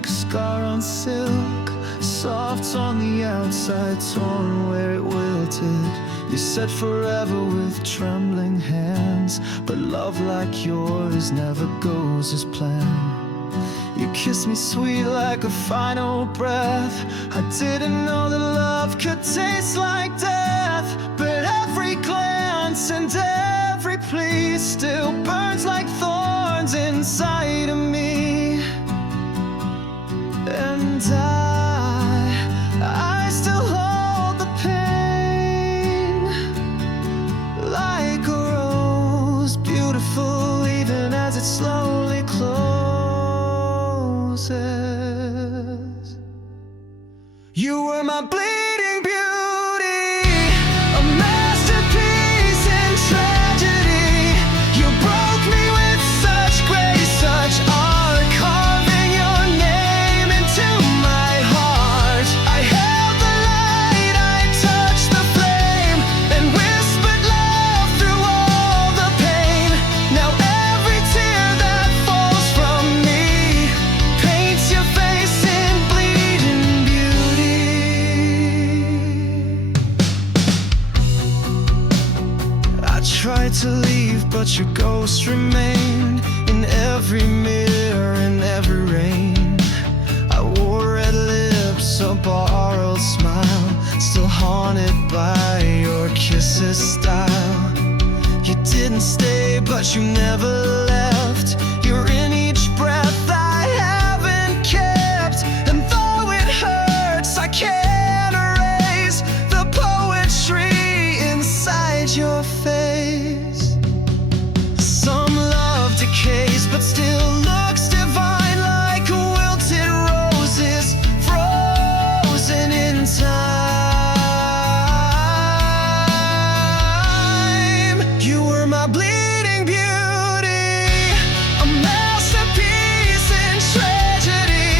like a scar on silk, soft on the outside, torn where it wilted. You said forever with trembling hands, but love like yours never goes as planned. You kissed me sweet like a final breath. I didn't know that love could taste like death, but every glance and every plea still burns like thorns inside of me. And I still hold the pain like a rose, beautiful even as it slowly closes. You were my bleeding beauty, a masterpiece in tragedy. You broke me with such grace, such art, carving your name into my heart. I held the light, I touched the flame, and whispered love through all the pain. Now every tear that falls from me paints your face in bleeding beauty. I tried to leave, but your ghost remained in every mirror, in every rain. I wore red lips, a borrowed smile, still haunted by your kisses style. You didn't stay, but you never left. You're in each breath I haven't kept, and though it hurts, I can't erase the poetry inside your face. Some love decays, but still looks divine, like wilted roses frozen in time. You were my bleeding beauty, a masterpiece in tragedy.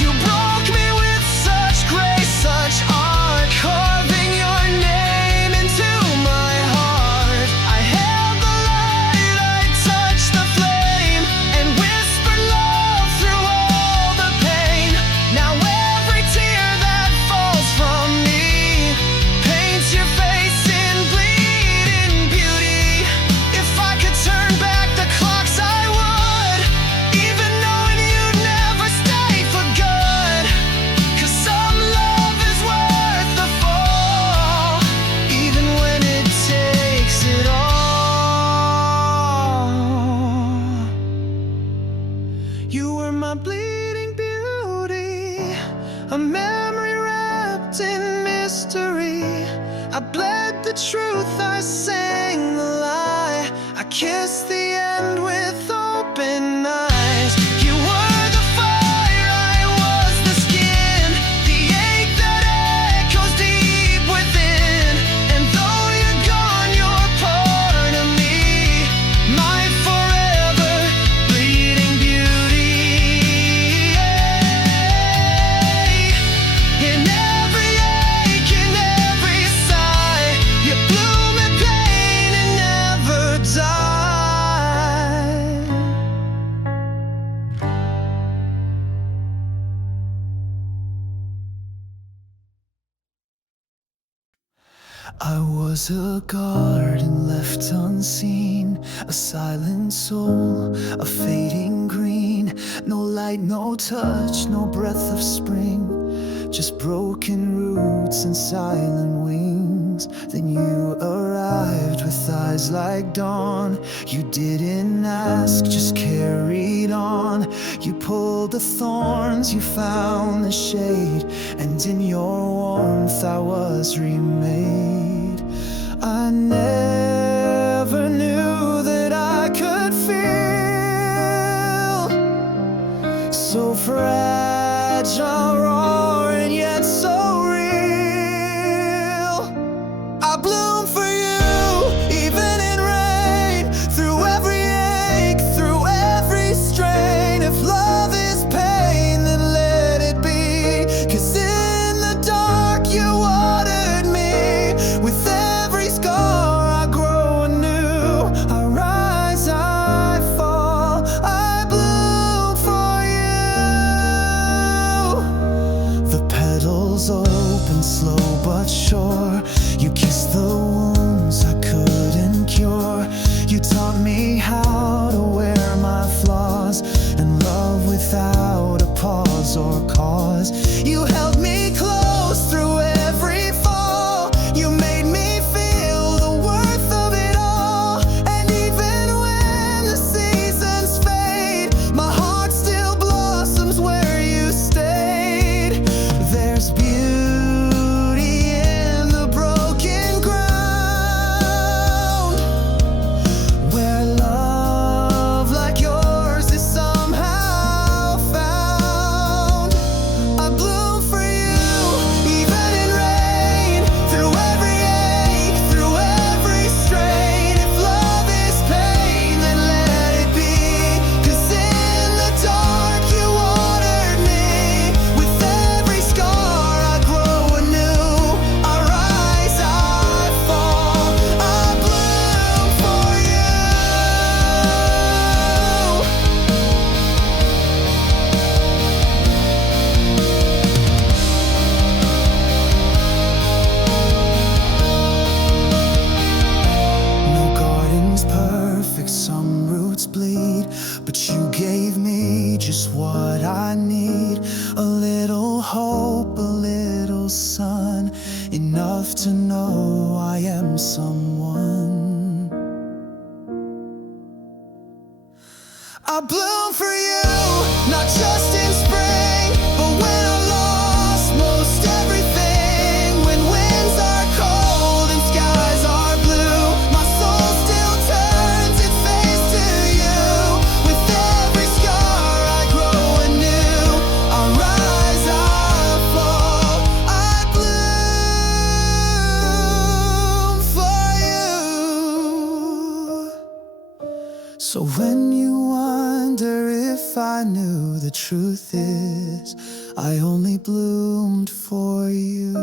You broke me with such grace, such art, carving your name into my heart. I held the light, I touched the flame, and whispered love through all the pain. Now every tear that falls from me paints your face in bleeding beauty. If I could turn back the clocks, I would, even knowing you'd never stay for good. 'Cause some love is worth the fall, even when it takes it all. You were my bleeding beauty, a memory wrapped in mystery. I bled the truth, I sang the lie, I kissed the end with open eyes. You were the fire, I was the skin, the ache that echoes deep within. And though you're gone, you're part of me, my forever bleeding beauty. In every ache, in every sigh, you bloom in pain and never die. I was a garden left unseen, a silent soul, a fading green. No light, no touch, no breath of spring, just broken roots and silent wings. Then you arrived with eyes like dawn. You didn't ask, just carried on. You pulled the thorns, you found the shade, and in your warmth I was remade. I never knew that I could feel so fragile, raw, and yet so real. I bloom for you, even in rain, through every ache, through every strain. If love is pain, then let it be. 'Cause in the dark you watered me. With every scar I grow anew. I rise, I fall, I bloom for you. bleed, but you gave me just what I need. A little hope, a little sun, enough to know I am someone. I bloom for you, not just in spring, but when I lost most everything. When winds are cold and skies are blue, my soul still turns its face to you. With every scar I grow anew, I rise, I fall, I bloom for you. So when you wonder if I knew, the truth is I only bloomed for you.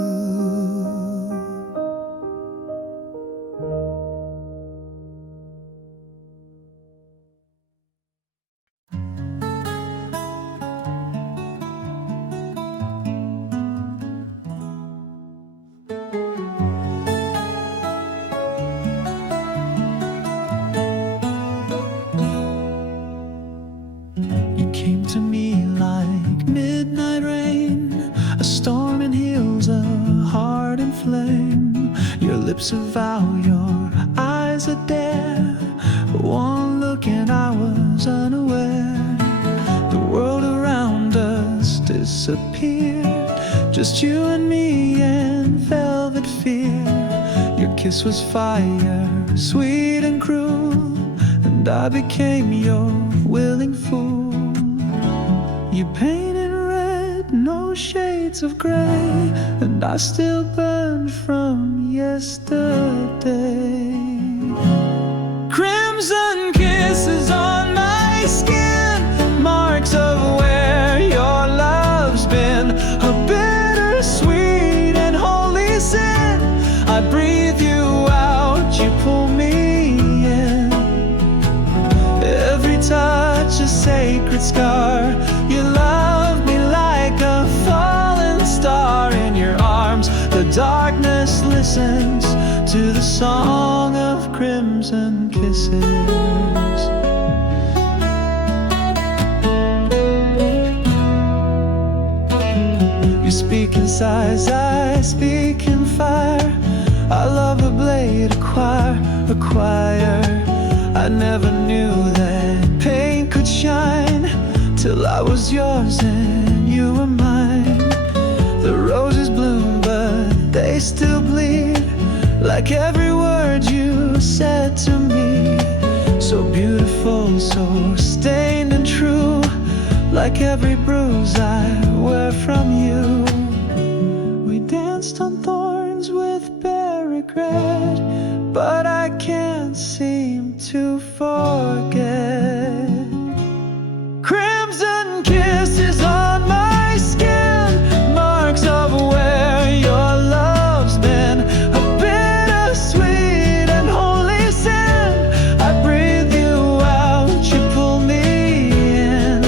You came to me like midnight rain, a storm in heels, a heart in flame. Your lips a vow, your eyes a dare. One look and I was unaware. The world around us disappeared, just you and me and velvet fear. Your kiss was fire, sweet and cruel, and I became your willing fool. You painted red, no shades of gray, and I still burn from yesterday. Crimson kisses on my skin, marks of where your love's been. A bittersweet and holy sin. I breathe you out, you pull me in. Every touch a sacred scar. You love me like a fallen star. In your arms the darkness listens to the song of crimson kisses. You speak in sighs, I speak in fire. I love a blade, a choir, a choir. I never knew that pain could shine till I was yours and you were mine. The roses bloom but they still bleed, like every word you said to me. So beautiful, so stained and true, like every bruise I wear from you. We danced on thorns with bare regret, but I can't seem to forget. Crimson kisses on my skin, marks of where your love's been. A bittersweet and holy sin. I breathe you out, you pull me in.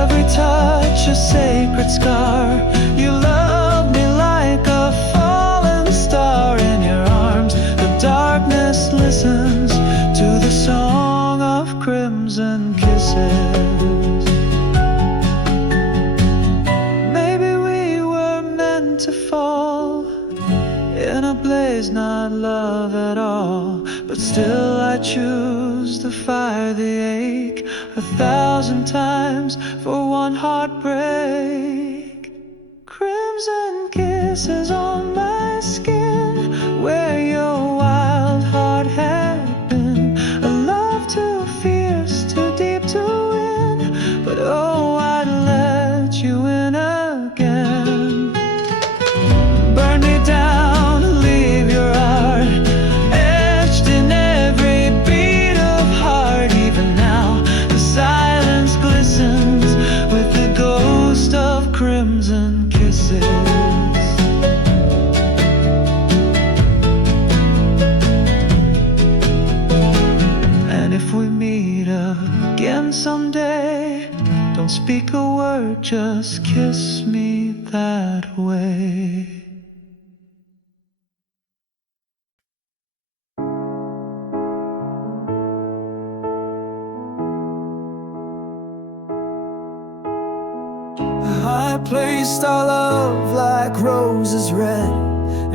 Every touch a sacred scar. You love me like a fallen star. In your arms the darkness listens to the song of crimson kisses. Maybe we were meant to fall in a blaze, not love at all. But still I choose to fire the ache 1,000 times for one heartbreak. Crimson kisses on my skin, where your wild heart had been. A love too fierce, too deep to win, but oh, I'd let you in again. Burn me down, leave your art etched in every beat of heart. Even now the silence glistens with the ghost of crimson kisses. And if we meet again someday, don't speak a word, just kiss me that way. placed our love like roses red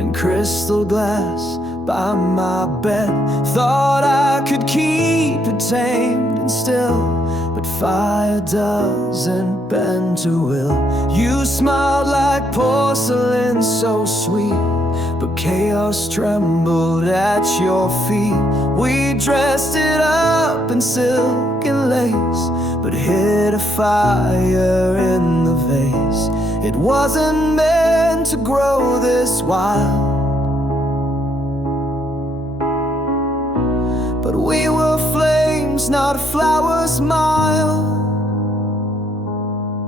in crystal glass by my bed. Thought I could keep it tamed and still, but fire doesn't bend to will. You smiled like porcelain, so sweet, but chaos trembled at your feet. We dressed it up in silk and lace, but hid a fire in the vase. It wasn't meant to grow this wild, but we were flames, not a flower smile.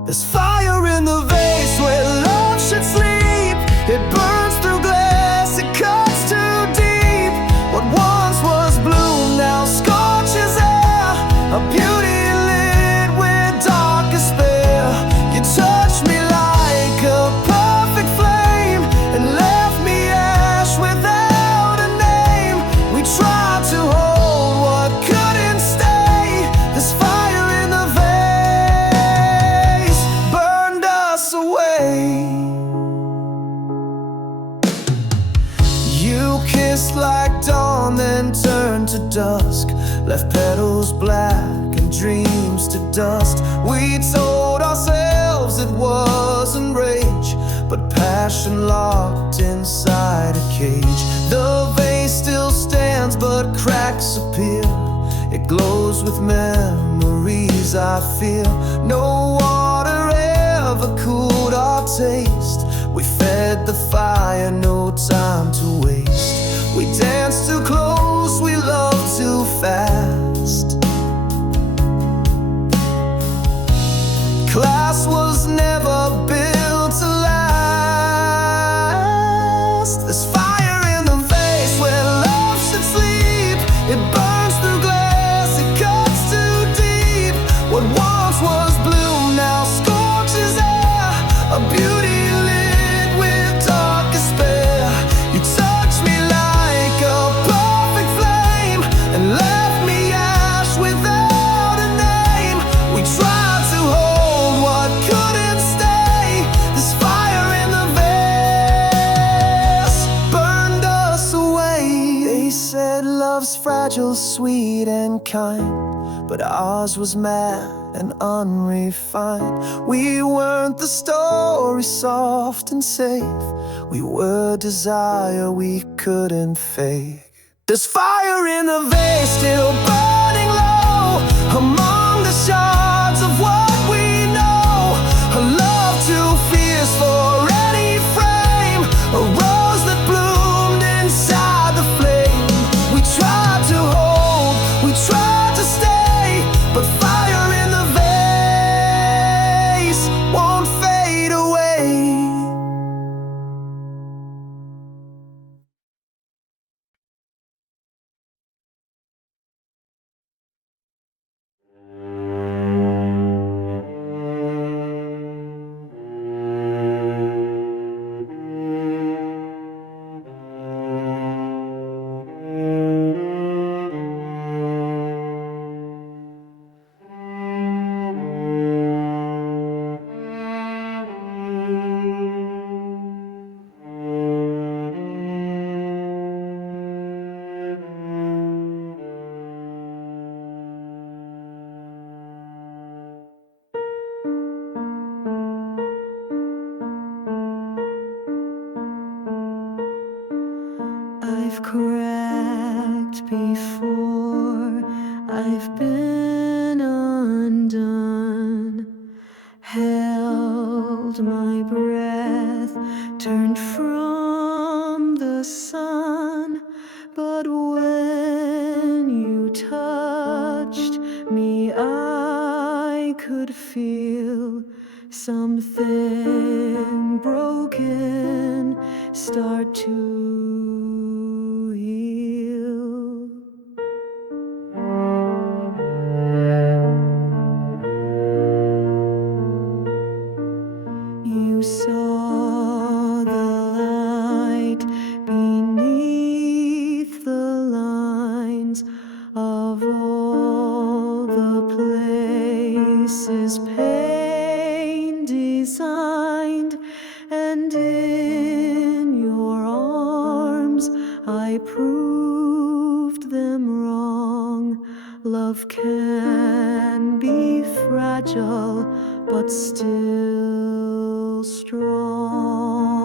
There's fire in the vase where love should sleep. It burns through glass, it cuts too deep. What once was bloom now scorches air, a beauty lit with dark despair. You touched me like a perfect flame and left me ash without a name. We tried to hold what couldn't stay. This fire in the vase burned us away. You kissed like dawn, then turned to dusk, left petals black and dreams to dust. We told ourselves it wasn't rage, but passion locked inside a cage. The vase still stands, but cracks appear. It glows with memories I feel. No water ever cooled our taste. We fed the fire, no time to waste. We danced too close, we loved too fast. Class was never built to last. There's fire in the vase where love should sleep. It burns through glass, it cuts too deep. What once was bloom now scorches air, a beauty lit with dark despair. You touched me like a perfect flame and left me ash without a name. We tried to hold what couldn't stay. This fire in the vase burned us away. They said love's fragile, sweet and kind, but ours was mad and unrefined. We weren't the story soft and safe. We were desire we couldn't fake. There's fire in the vase still burning low among the shards of what we know. A love too fierce for any frame, a rose that bloomed inside the flame. We tried to hold, we tried to stay, but fire in the vase won't fade away. I've cracked before, I've been undone, held my breath, turned from the sun. But when you touched me, I could feel something broken start to heal. You saw the light beneath the lines of all the places pain designed. can be fragile, but still strong.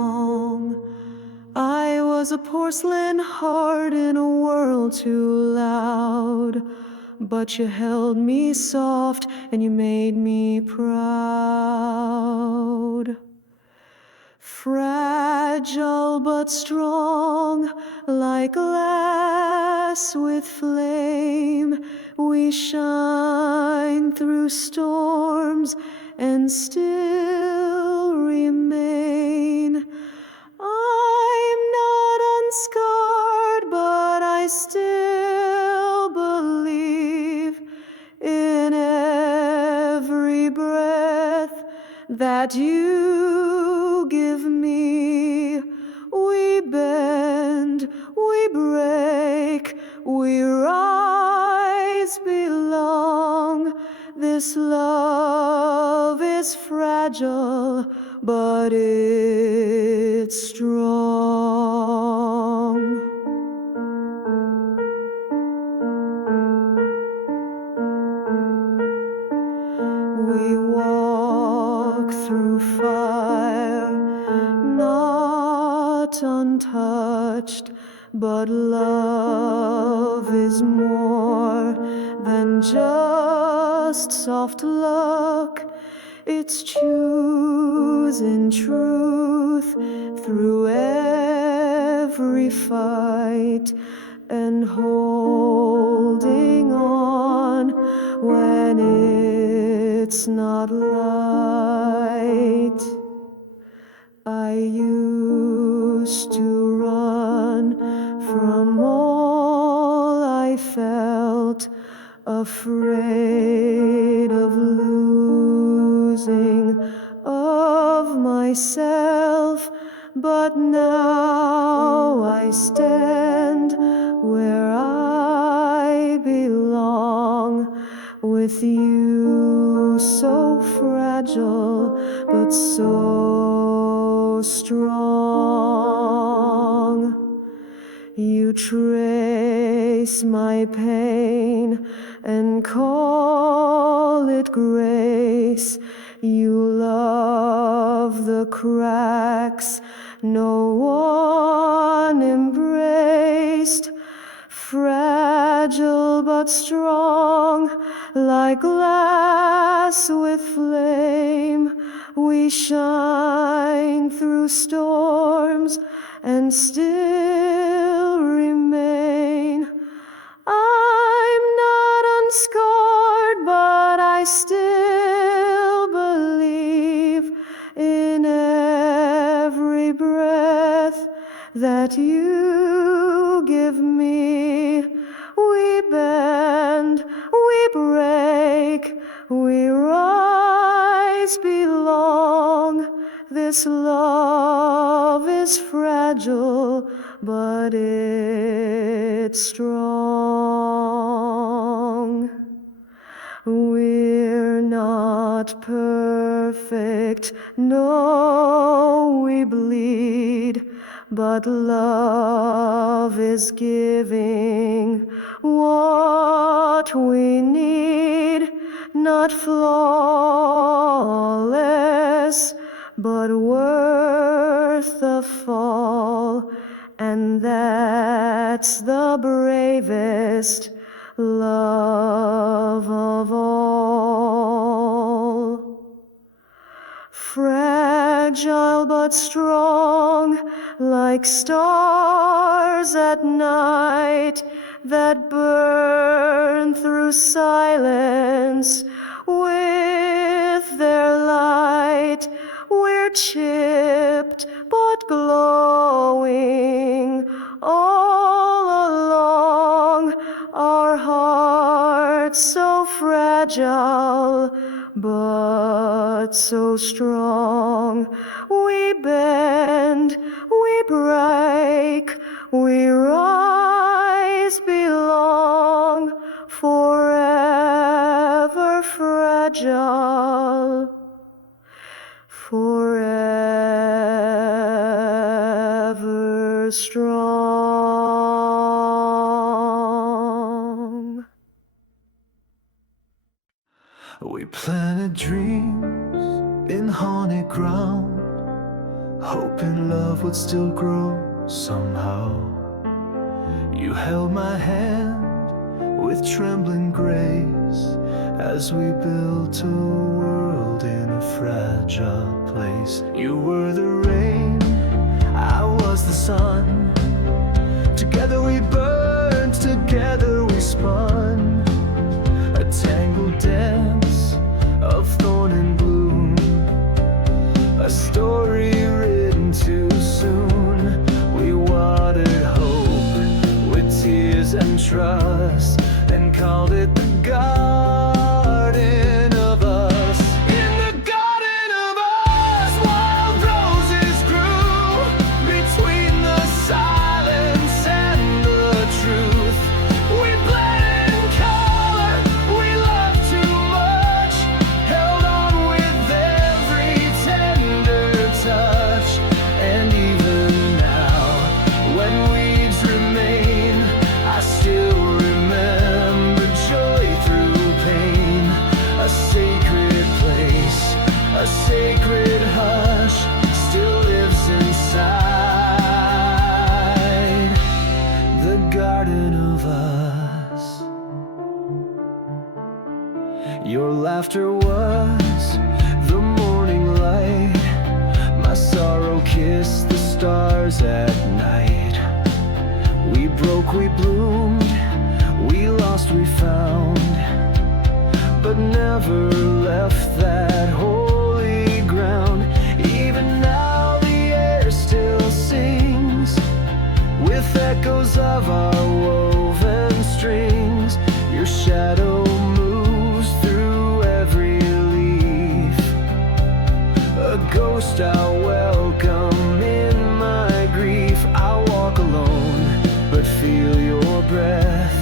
I was a porcelain heart in a world too loud, but you held me soft and you made me proud. Fragile but strong, like glass with flame, we shine through storms and still remain. I'm not unscarred, but I still believe in every breath that you give me. We bend, we break, we rise, belong. This love is fragile, but it's strong. We walk through fire, not untouched, but love is more than just soft luck. It's choosing truth through every fight and holding on when it's not light. I used to run from all I felt, afraid of losing of myself, but now I stand where I belong, with you so fragile but so strong. You trace my pain and call it grace. You love the cracks no one embraced. Fragile but strong, like glass with flame, we shine through storms and still remain. I'm not unscarred, but I still believe in every breath that you give me. We bend, we break, we rise, belong. This love is fragile, but it's strong. We're not perfect, no, we bleed, but love is giving what we need, not flawless, but worth the fall, and that's the bravest love of all. Fragile but strong, like stars at night that burn through silence with their light. We're chipped but glowing all along, our hearts so fragile but so strong. We bend, we break, we rise, belong, forever fragile, forever strong. We planted dreams in haunted ground, hoping love would still grow somehow. You held my hand with trembling grace as we built a world in a fragile place. You were the rain, I was the sun. Together we burned, together we spun, a tangled dance of thorn and bloom, a story written too soon. We watered hope with tears and trust, and called it the garden of us. In the garden of us, wild roses grew between the silence and the truth. We bled in color, we loved too much, held on with every tender touch. And even now, when weeds remain, I still remember joy through pain. A sacred place, a sacred hush still lives inside the garden of us. Your laughter was the morning light, my sorrow kissed the stars at night. We broke, we bloomed, we lost, we found, but never left that holy ground. Even now the air still sings with echoes of our woven strings. Your shadow moves through every leaf, a ghost I'll welcome in my grief. I walk alone, but feel your breath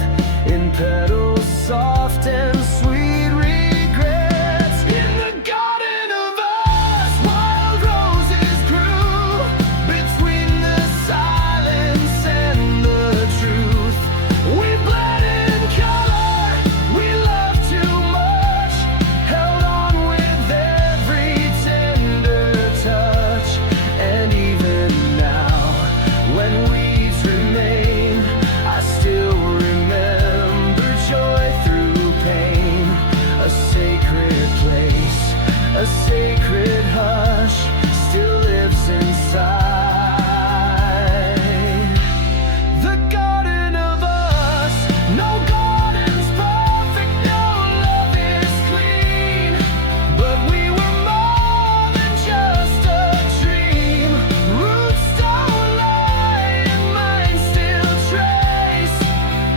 in petals soft and sweet regrets. In the garden of us, wild roses grew between the silence and the truth. We bled in color, we loved too much, held on with every tender touch. And even now, when weeds remain, I still remember joy through pain. A sacred place, a sacred hush still lives inside the garden of us. No garden's perfect, no love is clean, but we were more than just a dream. Roots don't lie and minds still trace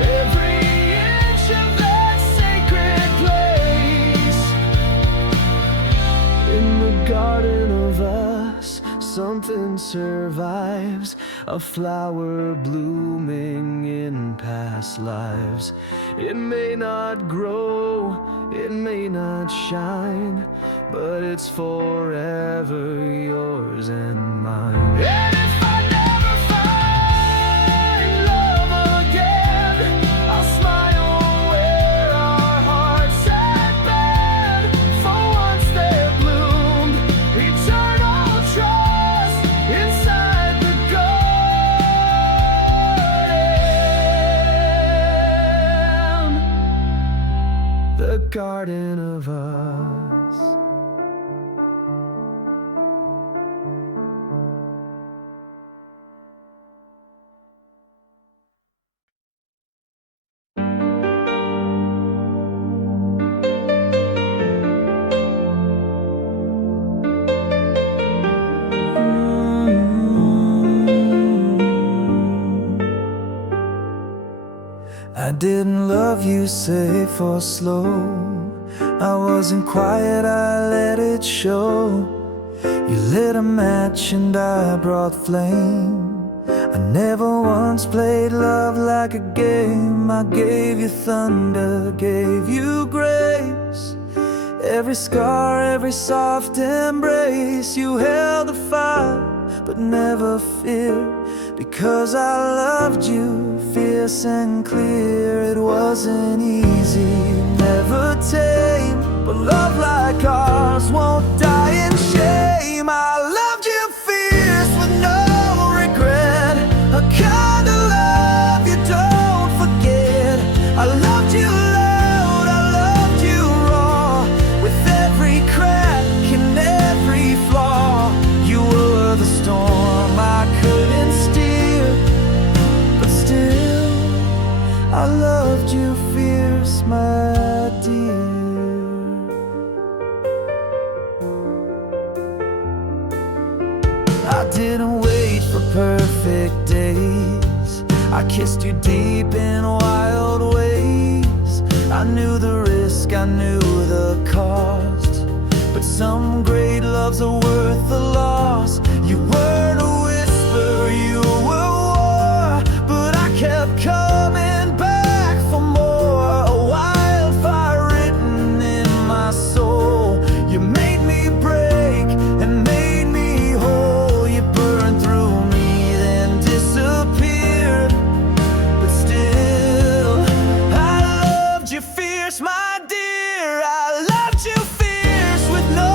every inch of that sacred place. In the garden of us, something survives, a flower blooming in past lives. It may not grow, it may not shine, but it's forever yours and mine. And if I never find love again, I'll smile where our hearts had been. For once there bloomed eternal trust inside the garden of us. I didn't love you safe or slow. I wasn't quiet, I let it show. You lit a match and I brought flame. I never once played love like a game. I gave you thunder, gave you grace. Every scar, every soft embrace. You held the fire, but never feared. Because I loved you, fierce and clear. It wasn't easy, never tame, but love didn't wait for perfect days. I kissed you deep in wild ways. I knew the risk, I knew the cost, but some great loves are worth the loss. You weren't a whisper, you were war, but I kept coming back for more. A wildfire written in my soul. You made me break and made me whole. You burned through me, then disappeared, but still I loved you fierce, my dear. I loved you fierce with no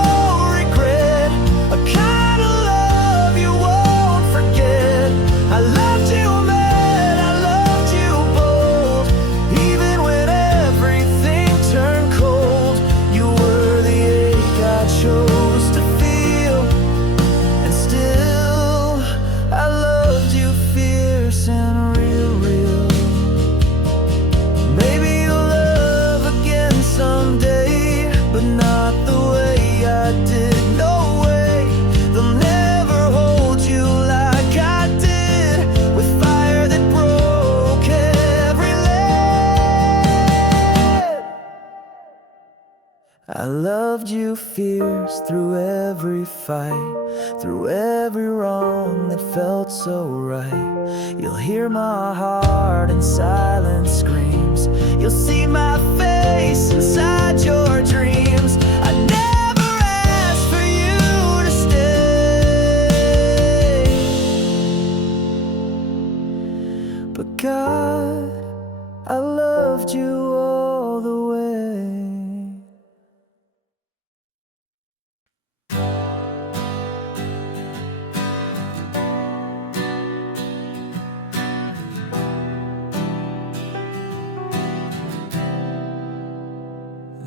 regret, a kind of love you won't forget. I loved you mad, I loved you bold, even when everything turned cold. You were the ache I chose to feel, and still I loved you fierce and real, real. Maybe you'll love again someday, but not the way I did. No way, they'll never hold you like I did, with fire that broke every lead. I loved you fierce through every fight, through every wrong that felt so right. You'll hear my heart in silent screams. You'll see my face inside your dreams. I never asked for you to stay, but God, I loved you all the way.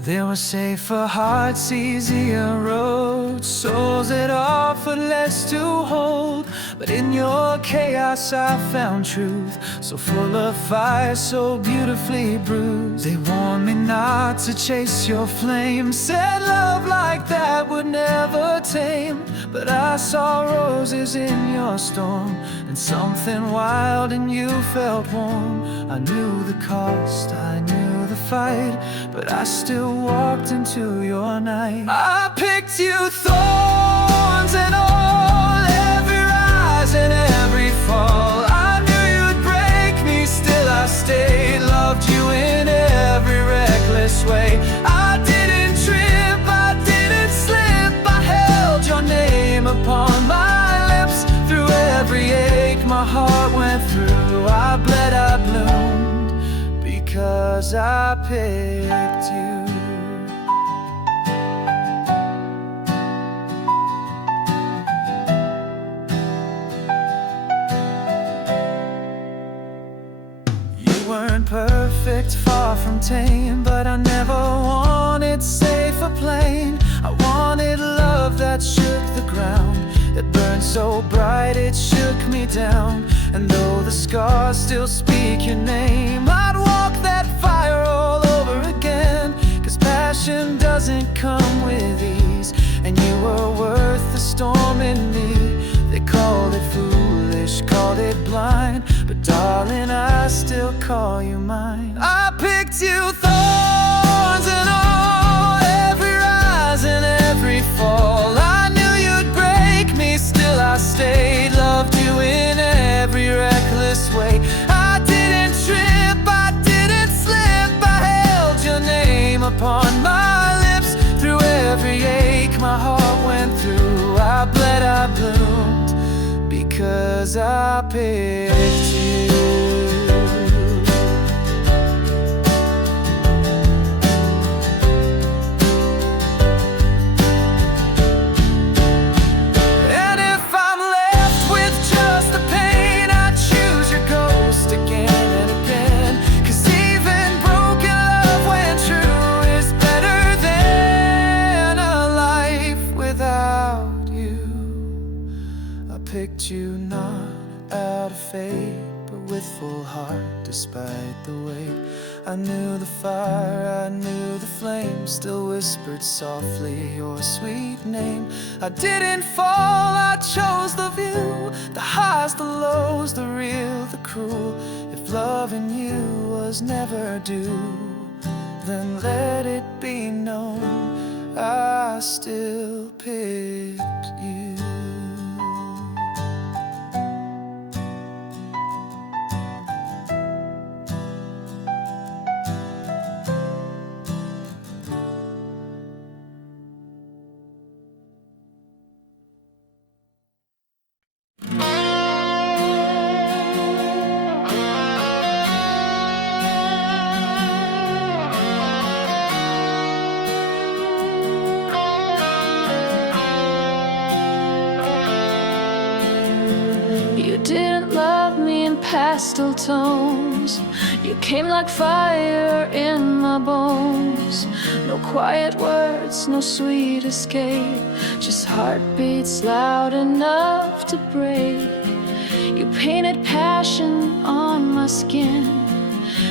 There were safer hearts, easier roads, souls that offered less to hold. But in your chaos I found truth, so full of fire, so beautifully bruised. They warned me not to chase your flame, said love like that would never tame. But I saw roses in your storm, and something wild in you felt warm. I knew the cost, I knew the fight, but I still walked into your night. I picked you, thorns and all, every rise and every fall. I knew you'd break me, still I stayed. Loved you in every reckless way. I didn't trip, I didn't slip. I held your name upon my lips. Through every ache my heart went through. I bled, I bloomed, because I picked you. You weren't perfect, far from tame, but I never wanted safe or plain. I wanted love that shook the ground, that burned so bright it shook me down. And though the scars still speak your name, I'd walk that fire all over again. 'Cause passion doesn't come with ease, and you were worth the storm in me. They called it foolish, called it blind, but darling, I still call you mine. I picked you, thorns and all, every rise and every fall. I knew you'd break me, still I stayed. Loved you in every reckless way. I didn't trip, I didn't slip. I held your name upon my lips. Through every ache my heart went through. I bled, I bloomed, because I picked you. And if I'm left with just the pain, I choose your ghost again and again. 'Cause even broken love, when true, is better than a life without you. I picked you not out of fate, but with full heart, despite the weight. I knew the fire, I knew the flame, still whispered softly your sweet name. I didn't fall, I chose the view, the highs, the lows, the real, the cruel. If loving you was never due, then let it be known I still picked you. You didn't love me in pastel tones. You came like fire in my bones. No quiet words, no sweet escape, just heartbeats loud enough to break. You painted passion on my skin.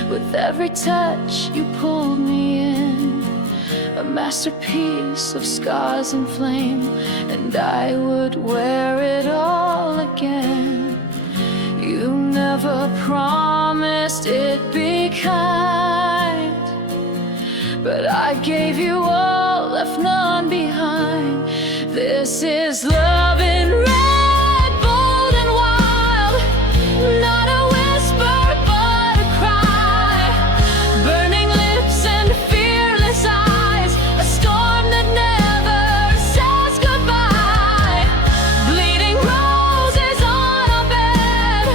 With every touch you pulled me in, a masterpiece of scars and flame, and I would wear it all again. You never promised it'd be kind, but I gave you all, left none behind. This is love in red, bold and wild, not a whisper but a cry. Burning lips and fearless eyes, a storm that never says goodbye. Bleeding roses on our bed,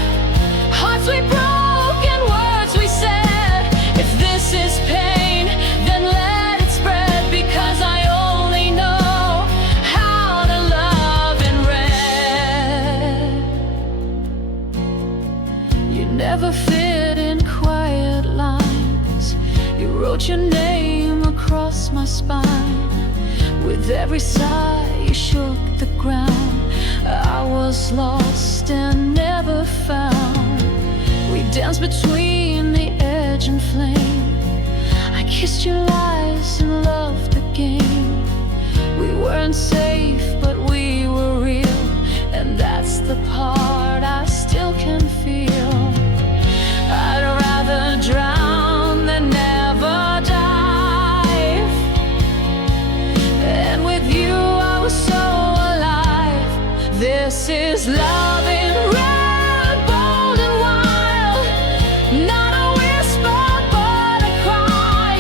hearts we broke and words we said. If this is pain, then let it spread, because I only know how to love in red. You never fit in quiet lines. You wrote your name across my spine. With every sigh you shook the ground. I was lost and never found. We danced between the edge and flame. I kissed your lies and loved the game. We weren't safe, but we were real, and that's the part I still can feel. I'd rather drown than never dive, and with you I was so alive. This is love in red, bold and wild, not a whisper but a cry.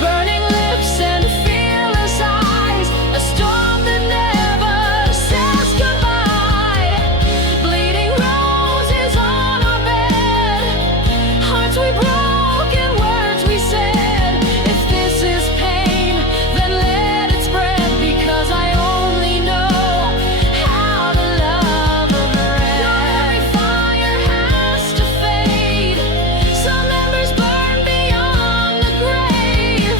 Burning lips and fearless eyes, a storm that never says goodbye. Bleeding roses on our bed, hearts we broke and words we said. If this is pain, then let it spread, because I only know how to love a red. Every fire has to fade, some embers burn beyond the grave,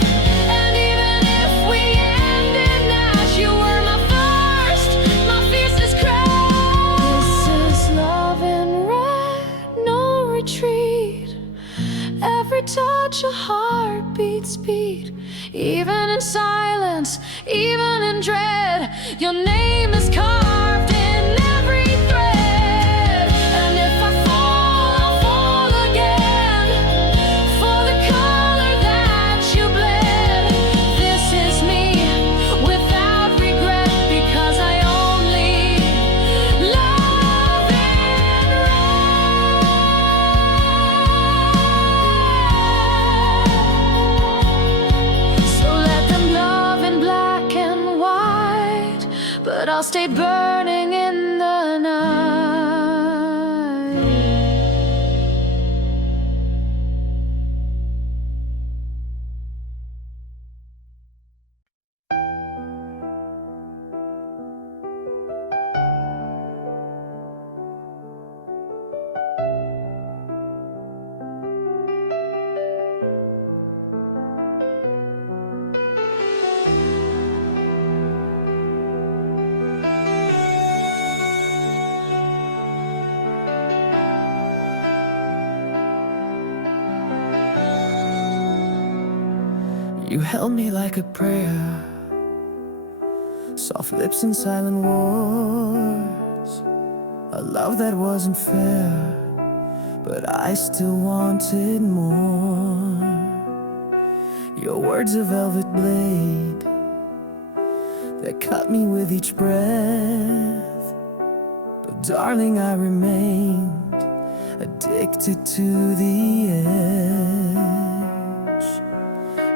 and even if we end in ash, you were my first, my fiercest crave. This is love in red, no retreat. Every touch a heartbeat beat, even in silence, even in dread. Your name is carved in every thread. And if I fall, I'll fall again, for the color that you bled. This is me without regret, because I only love in red. So let them love in black and white, but I'll stay burning in the night. You held me like a prayer, soft lips and silent wars. A love that wasn't fair, but I still wanted more. Your words a velvet blade that cut me with each breath. But darling, I remained addicted to the edge.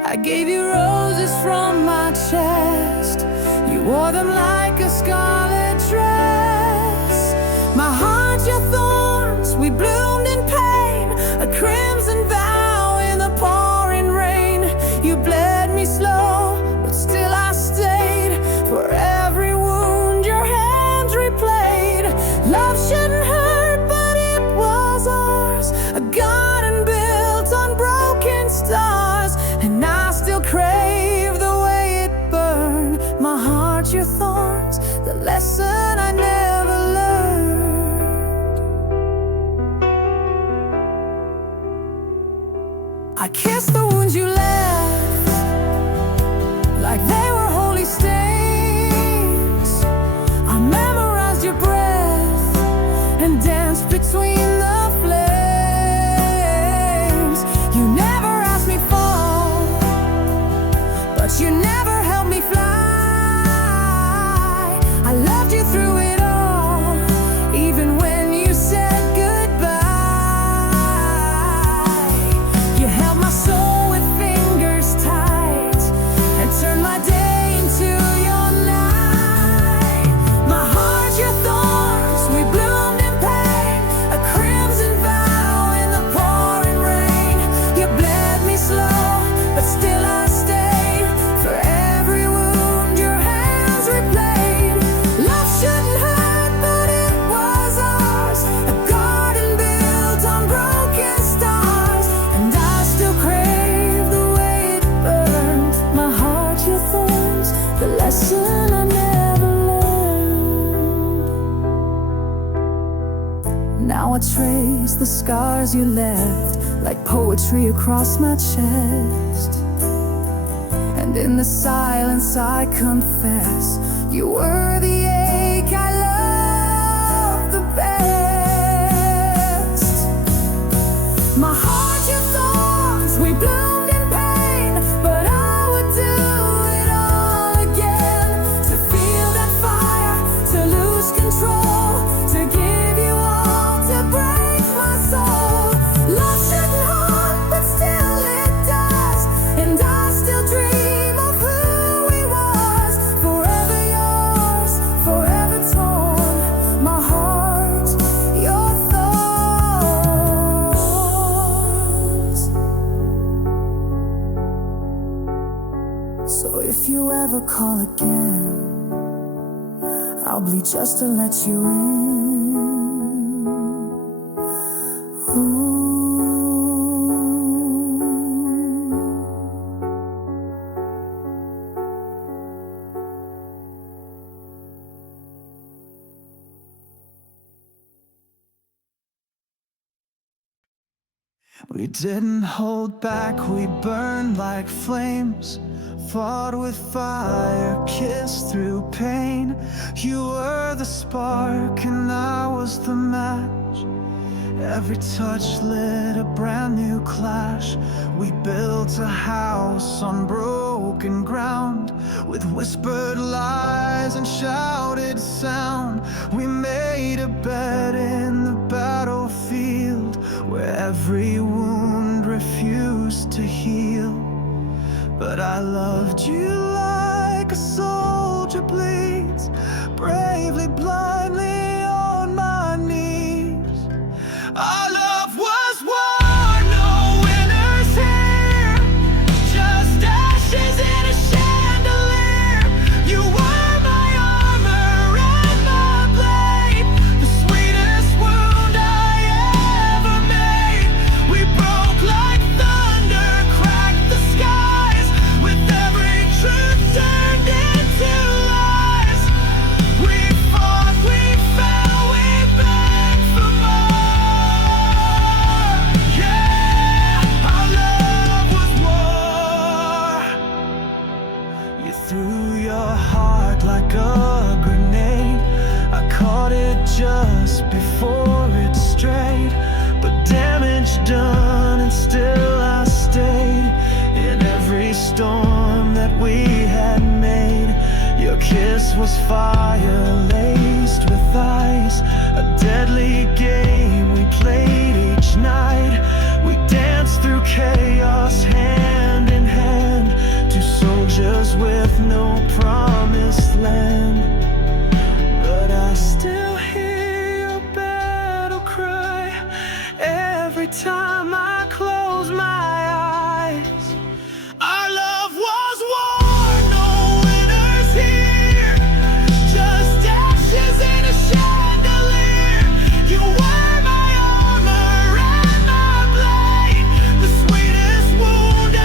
I gave you roses from my chest. You wore them like a scarlet dress. My heart, your thorns, we bloomed in pain. A crimson vow in the pouring rain. You bled me slow, but still I stayed. For every wound your hands replayed. Love shouldn't hurt, but it was ours. A garden built on broken stars. And I still crave the way it burned. My heart, your thorns, the lesson I never learned. I kissed the wounds you left like they were holy stains. I memorized your breath and danced between the flames. You never asked me fall, but you never helped me fly. I loved you through it all, even when you said goodbye. You held my soul with fingers tight and turned my day into your night. My heart, your thorns, we bloomed in pain. A crimson vow in the pouring rain. You bled me slow, but still I stayed. For every wound your hands replayed. Love shouldn't hurt, but it was ours. A garden built on broken stars. And I still crave the way it burned. My heart, your thorns, the lesson I never learned. Now I trace the scars you left like poetry across my chest. And in the silence I confess, you were the ache I loved the best. My heart, your thorns, we bloomed in pain. But I would do it all again. To feel that fire, to lose control, to give you all, to break my soul. Love shouldn't haunt, but still it does. And I still dream of who he was. Forever yours, forever torn. My heart, your thorns. So if you ever call again, I'll bleed just to let you in. Ooh. We didn't hold back, we burned like flames. Fought with fire, kissed through pain. You were the spark and I was the match. Every touch lit a brand new clash. We built a house on broken ground, with whispered lies and shouted sound. We made a bed in the battlefield, where every wound refused to heal. But I loved you like a soldier bleeds, bravely, blindly on my knees. Our love was war, no winners here, just ashes in a chandelier. You were my armor and my blade, the sweetest wound I ever made. We broke like thunder, cracked the skies, with every truth turned into lies. We fought with You threw your heart like a grenade. I caught it just before it strayed, but damage done and still I stayed. In every storm that we had made, your kiss was fire laced with ice. A deadly game we played each night. We danced through chaos hand in hand, two soldiers with no promised land. But I still hear your battle cry every time I close my eyes. Our love was war, no winners here, just ashes in a chandelier. You were my armor and my blade, the sweetest wound I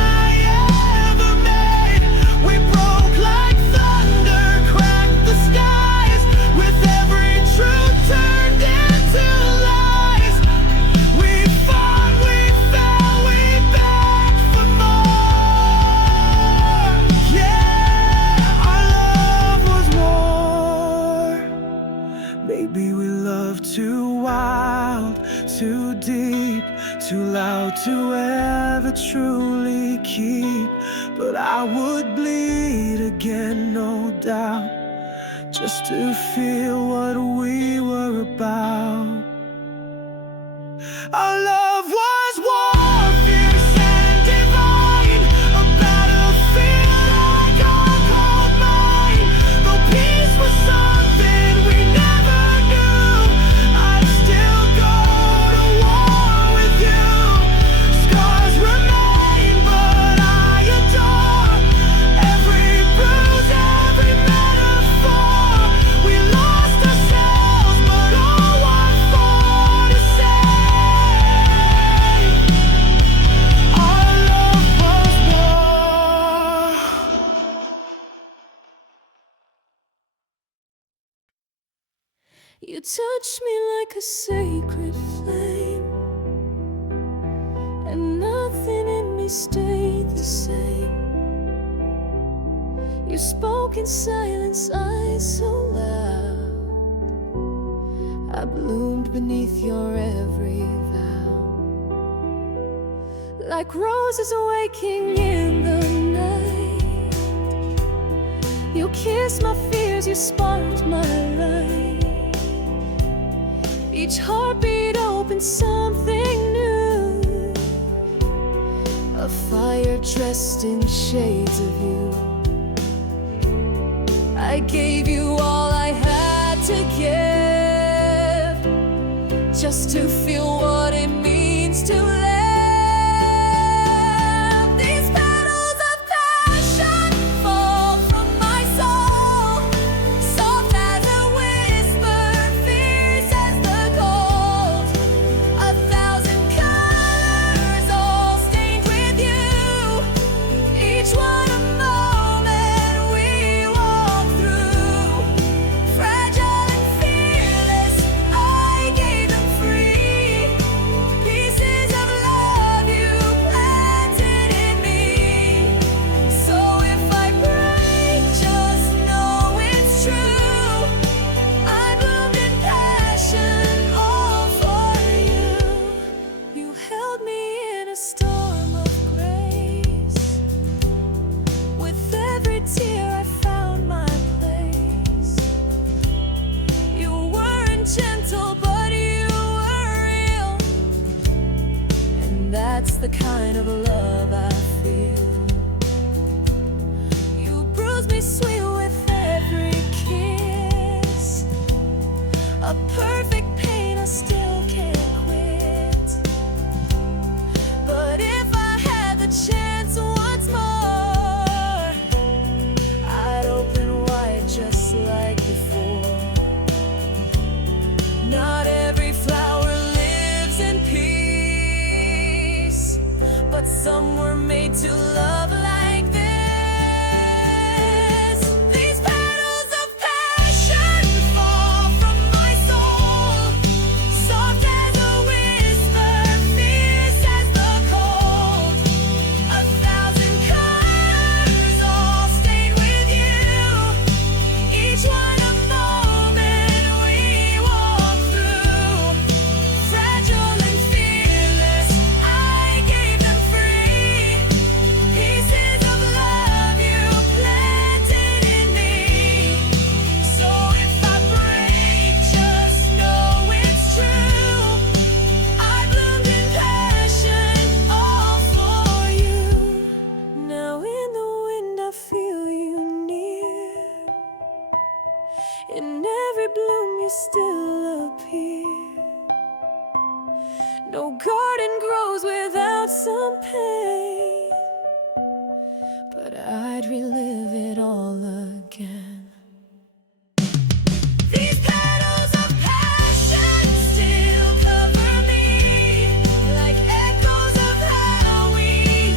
ever made. We broke like thunder, cracked the skies, with every truth turned into lies. We fought, we fell, we begged for more. Yeah, our love was war. Maybe we loved too wild, too deep, too loud to ever truly keep. But I would bleed again, no doubt, just to feel what we were about. Our love was war, fierce and divine, a battlefield like our cold mine. Though peace was something we never knew, I'd still go to war with you. Scars remain, but I adore every bruise, every metaphor. We lost ourselves, but oh, what for to say? Our love was war. You touch me like a sacred flame, and nothing in me stayed the same. You spoke in silence, eyes so loud. I bloomed beneath your every vow, like roses awaking in the night. You kissed my fears, you sparked my light. Each heartbeat opened something new, a fire dressed in shades of you. I gave you all I had to give, just to feel what it means to live. These petals of passion fall from my soul, soft as a whisper, fierce as the cold. 1,000 colors all stained with you, each one a moment we walk through. Fragile and fearless, I gave them free, pieces of love you planted in me. So if I break, just know it's true. I bloomed in passion, all for you. You held me in a storm of grace. With every tear I found my place. You weren't gentle, but you were real, and that's the kind of love I feel. You bruised me sweet with every kiss, a perfect pain I still can't quit. But if I had the chance once more, I'd open wide just like before. Not every flower lives in peace, but some were made to love like this. These petals of passion fall from my soul, In every bloom you still appear. No garden grows without some pain, but I'd relive it all again. These petals of passion still cover me, like echoes of how we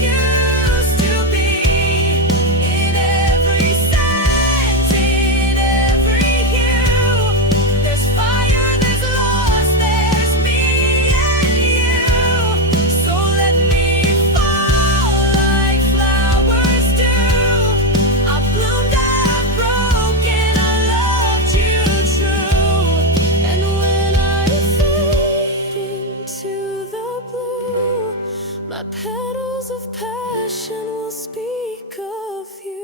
used to be. In every scent, in every hue, there's fire, there's loss, there's me and you. So let me fall like flowers do. I bloomed, I've broken, I loved you true. And when I fade into the blue, my petals of passion will speak of you.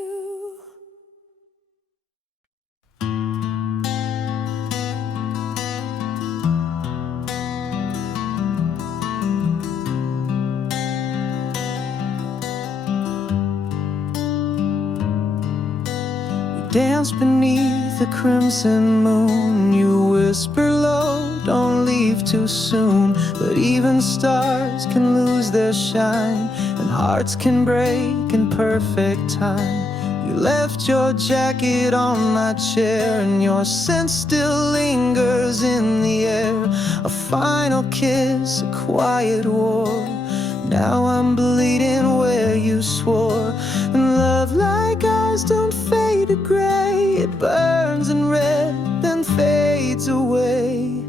Dance beneath the crimson moon. You whisper low, don't leave too soon. But even stars can lose their shine, and hearts can break in perfect time. You left your jacket on my chair, and your scent still lingers in the air. A final kiss, a quiet war. Now I'm bleeding where you swore. And love like ours don't fade to gray. It burns in red, then fades away.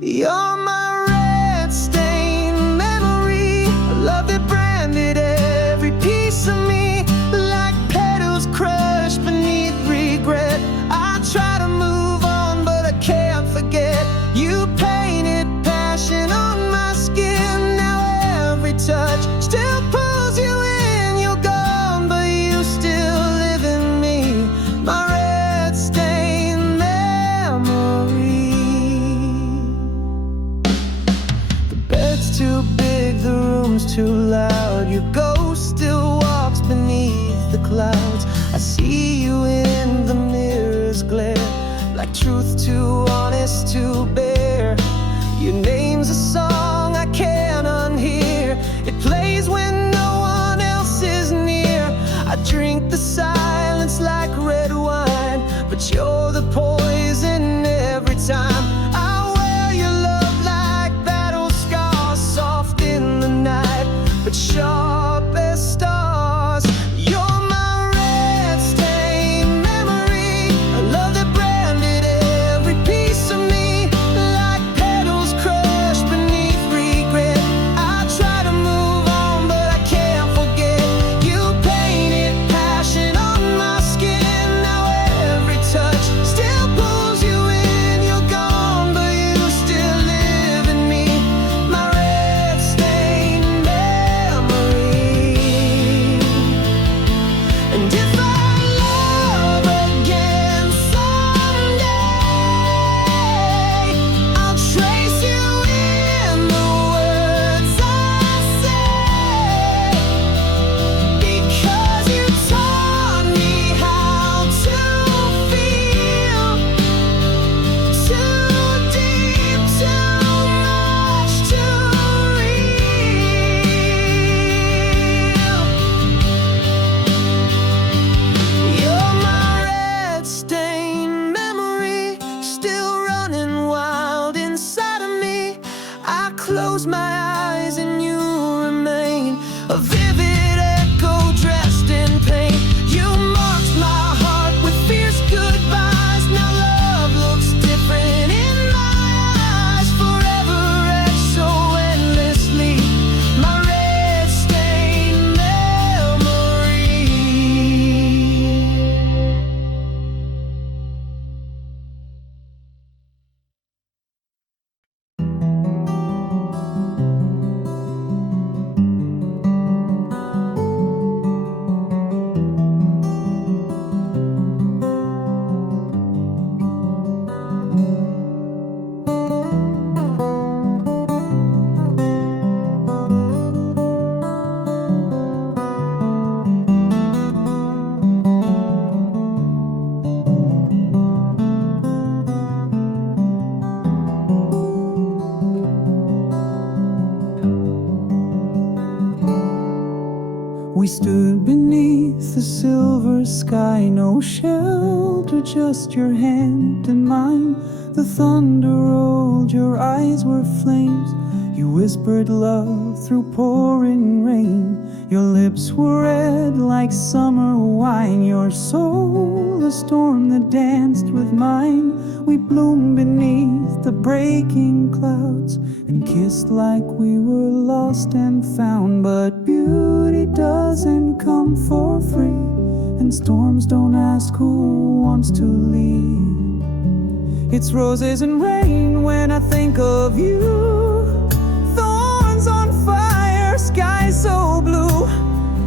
You're my red-stained memory, a love that branded every piece of me. Like petals crushed beneath regret. I try to move on, but I can't forget. You painted passion on my skin. Now every touch still pulls you in. You're gone, but you still live in me. My red-stained memory. The bed's too big, the room's too loud. Your ghost still walks beneath the clouds. I see you in the mirror's glare, like truth too honest to bear. Your name's a song I can't unhear. It plays when no one else is near. I drink the silence like red wine, but you're the poison every time. I wear your love like battle scars, soft in the night, but sharp as stars. You're my red-stained memory, a love that branded every piece of me. Like petals crushed beneath shelter, just your hand in mine. The thunder rolled, your eyes were flames. You whispered love through pouring rain. Your lips were red like summer wine. Your soul, a storm that danced with mine. We bloomed beneath the breaking clouds and kissed like we were lost and found. But beauty doesn't come for free, and storms don't ask who wants to leave. It's roses and rain when I think of you. Thorns on fire, sky so blue.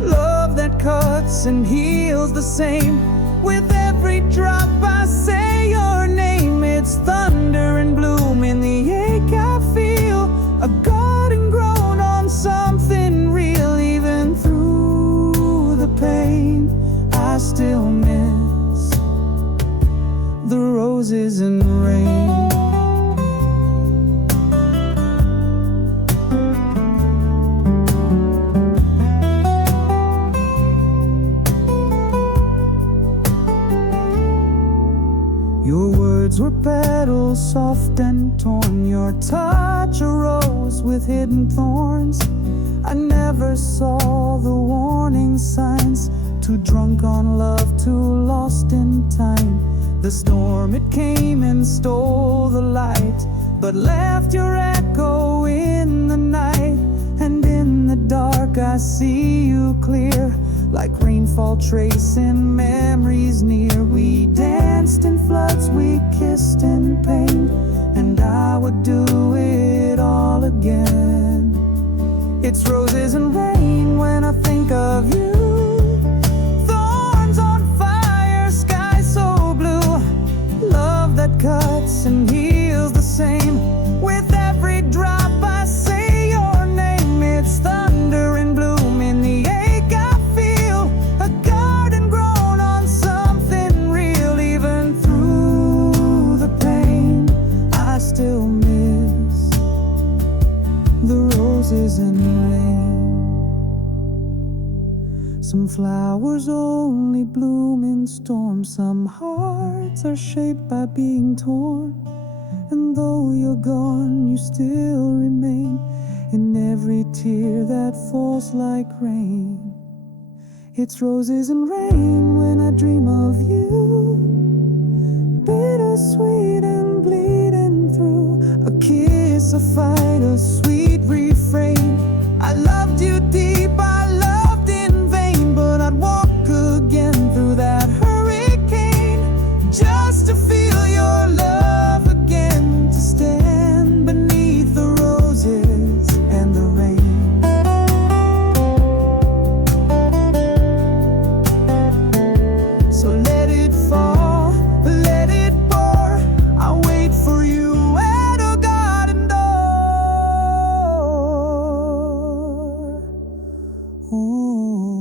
Love that cuts and heals the same. With every drop I say your name. It's thunder and bloom in the ache I feel. A garden grown on something real. Even through the pain, I still miss the roses and rain. Your words were petals soft and torn. Your touch a rose with hidden thorns. I never saw the warning signs. Too drunk on love, too lost in time. The storm, it came and stole the light, but left your echo in the night. And in the dark I see you clear, like rainfall tracing memories near. We danced in floods, we kissed in pain, and I would do it all again. It's roses and rain when I think of you. Thorns on fire, sky so blue. Love that cuts and heals the same. With every drop I say your name. It's thunder and bloom in the ache I feel. A garden grown on something real. Even through the pain, I still miss the roses and rain. Some flowers only bloom in storms. Some hearts are shaped by being torn. And though you're gone, you still remain in every tear that falls like rain. It's roses and rain when I dream of you. Bittersweet and bleeding through. A kiss, a fight, a sweet refrain. I loved you deep, I loved in vain. But I'd walk again through that hurricane just to feel your love again. To stand beneath the roses and the rain. So let it fall, let it pour. I'll wait for you at a garden door. Ooh.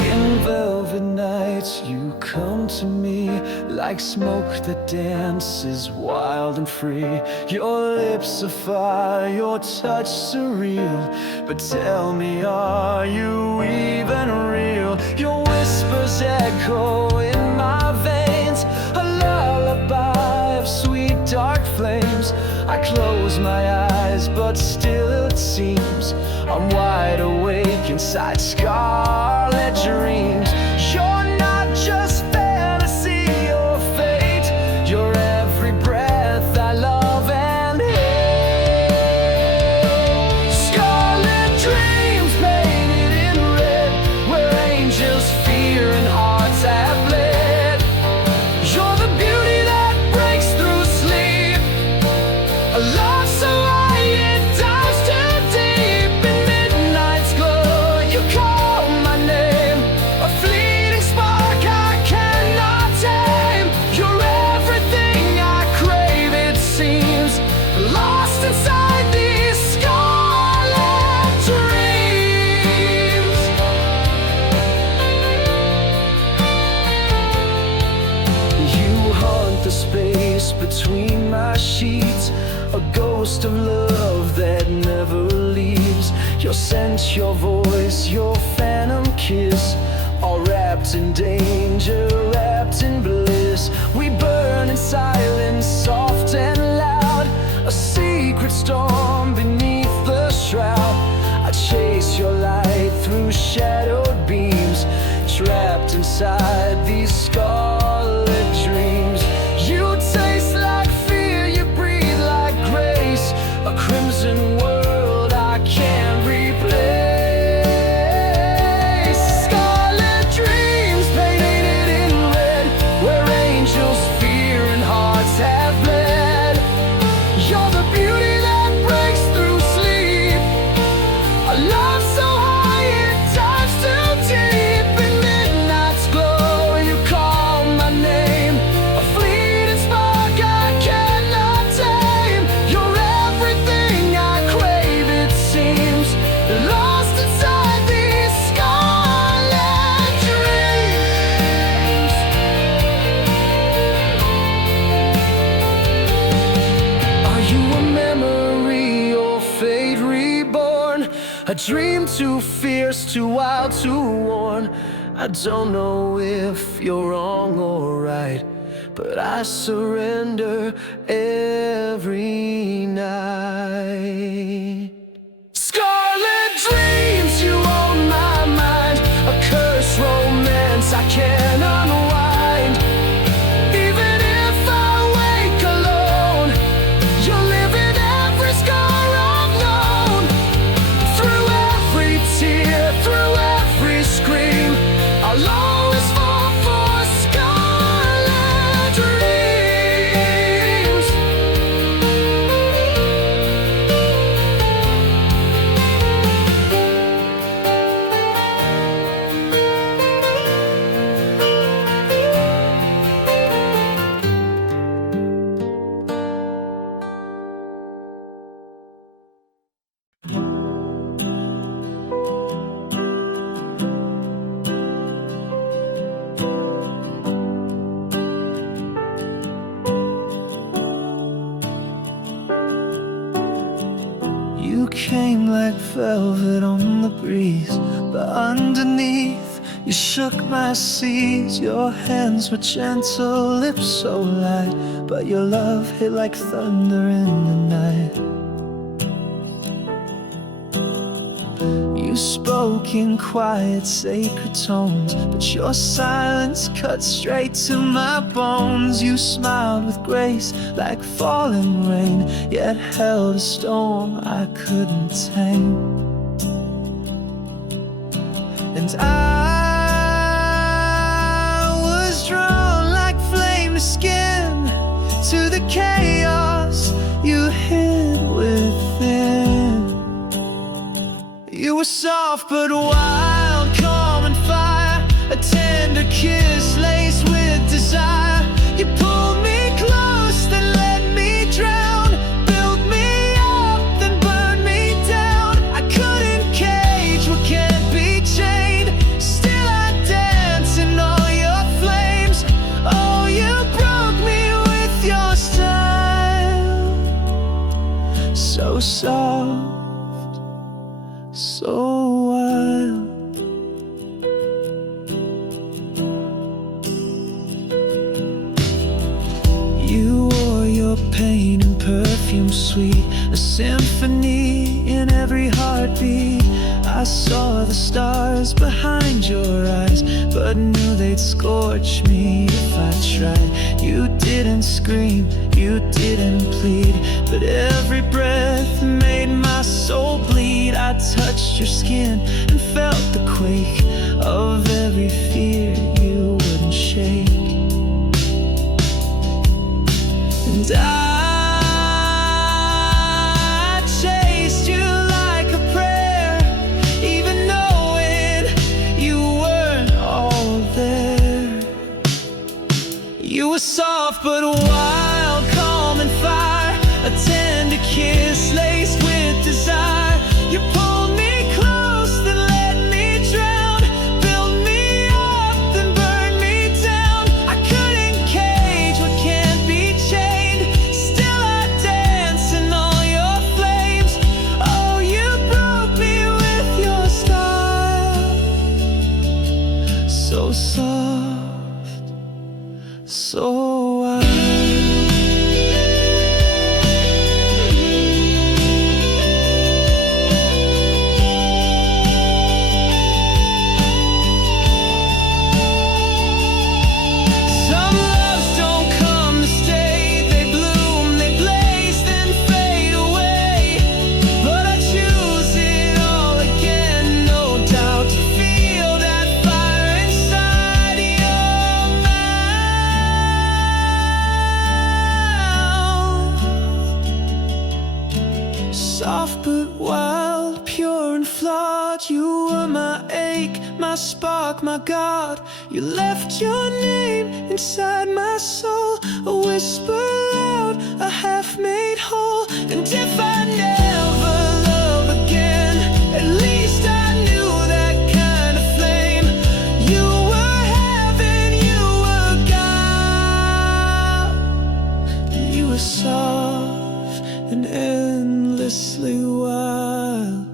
In velvet nights you come to me, like smoke that dances wild and free. Your lips are fire, your touch surreal. But tell me, are you even real? Your whispers echo in my veins, a lullaby of sweet dark flames. I close my eyes, but still it seems I'm wide awake inside scarlet dreams. You're not just fantasy or fate, you're every breath I love and hate. Scarlet dreams painted in red, where angels fear and hearts have bled. You're the beauty that breaks through sleep, a love so light it dives too deep. In midnight's glow you call my name, a fleeting scent, your voice, your phantom kiss, all wrapped in danger, wrapped in bliss. We burn in silence, soft and loud, a secret storm beneath the shroud. I chase your light through shadowed beams, trapped inside these scarlet dreams. You taste like fear, you breathe like grace, a crimson world I can't replace. Scarlet dreams painted in red, where angels fear and hearts have bled. You're the beauty that breaks through sleep, a love so high it dives too deep. In midnight's glow you call my name, a fleeting spark I cannot tame. You're everything I crave, it seems, lost inside these scarlet dreams. Are you a memory or fate reborn? A dream too fierce, too wild, too worn. I don't know if you're wrong or right, but I surrender every night. Scarlet dreams, you own my mind, a cursed romance I can't unwind. Even if I wake alone, you'll live in every scar I've known. Through every tear, through every scream, I'll always fall for scarlet dreams. You came like velvet on the breeze, but underneath you shook my seas. Your hands were gentle, lips so light, but your love hit like thunder in the night. You spoke in quiet, sacred tones, but your silence cut straight to my bones. You smiled with grace like falling rain, yet held a storm I couldn't tame. And I was drawn like flame to skin, to the chaos you hid within. You were soft but wild, calm and fire, a tender kiss laced with desire. You pulled me close, then let me drown, built me up, then burned me down. I couldn't cage what can't be chained, still I dance in all your flames. Oh, you broke me with your style, so soft, so wild. You wore your pain and perfume sweet, a symphony in every heartbeat. I saw the stars behind your eyes, but knew they'd scorch me if I tried. You didn't scream, you didn't plead, but every breath made my soul bleed. I touched your skin and felt the quake of every fear you wouldn't shake. And I chased you like a prayer, even knowing you weren't all there. You were soft but wild, calm and fire, a tender kiss laced with desire. You pulled me close, then let me drown, built me up, then burned me down. I couldn't cage what can't be chained, flawed. You were my ache, my spark, my God. You left your name inside my soul, a whisper loud, a half-made whole. And if I never love again, at least I knew that kind of flame. You were heaven, you were God. You were soft and endlessly wild.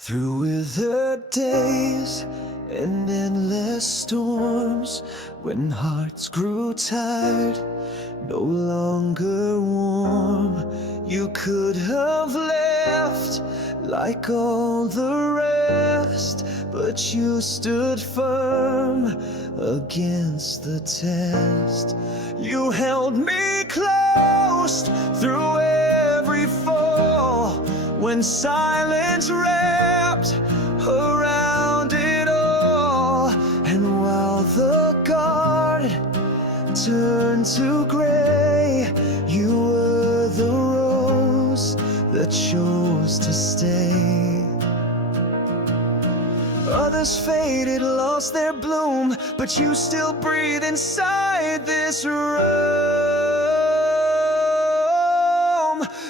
Through withered days and endless storms, when hearts grew tired, no longer warm, you could have left like all the rest, but you stood firm against the test. You held me close through every fall, when silence wrapped around it all. And while the guard turned to gray, you were the rose that chose to stay. Others faded, lost their bloom, but you still breathe inside this room.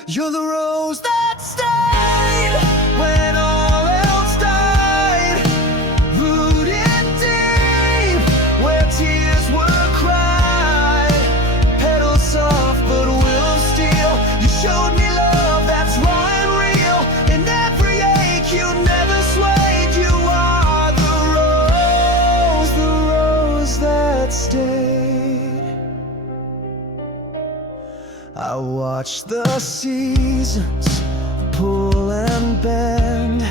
You're the rose that stayed when all else died, rooted deep where tears were cried. Petals soft but will of steel, you showed me love that's raw and real. In every ache you never swayed. You are the rose that stayed. I watched the seasons pull and bend.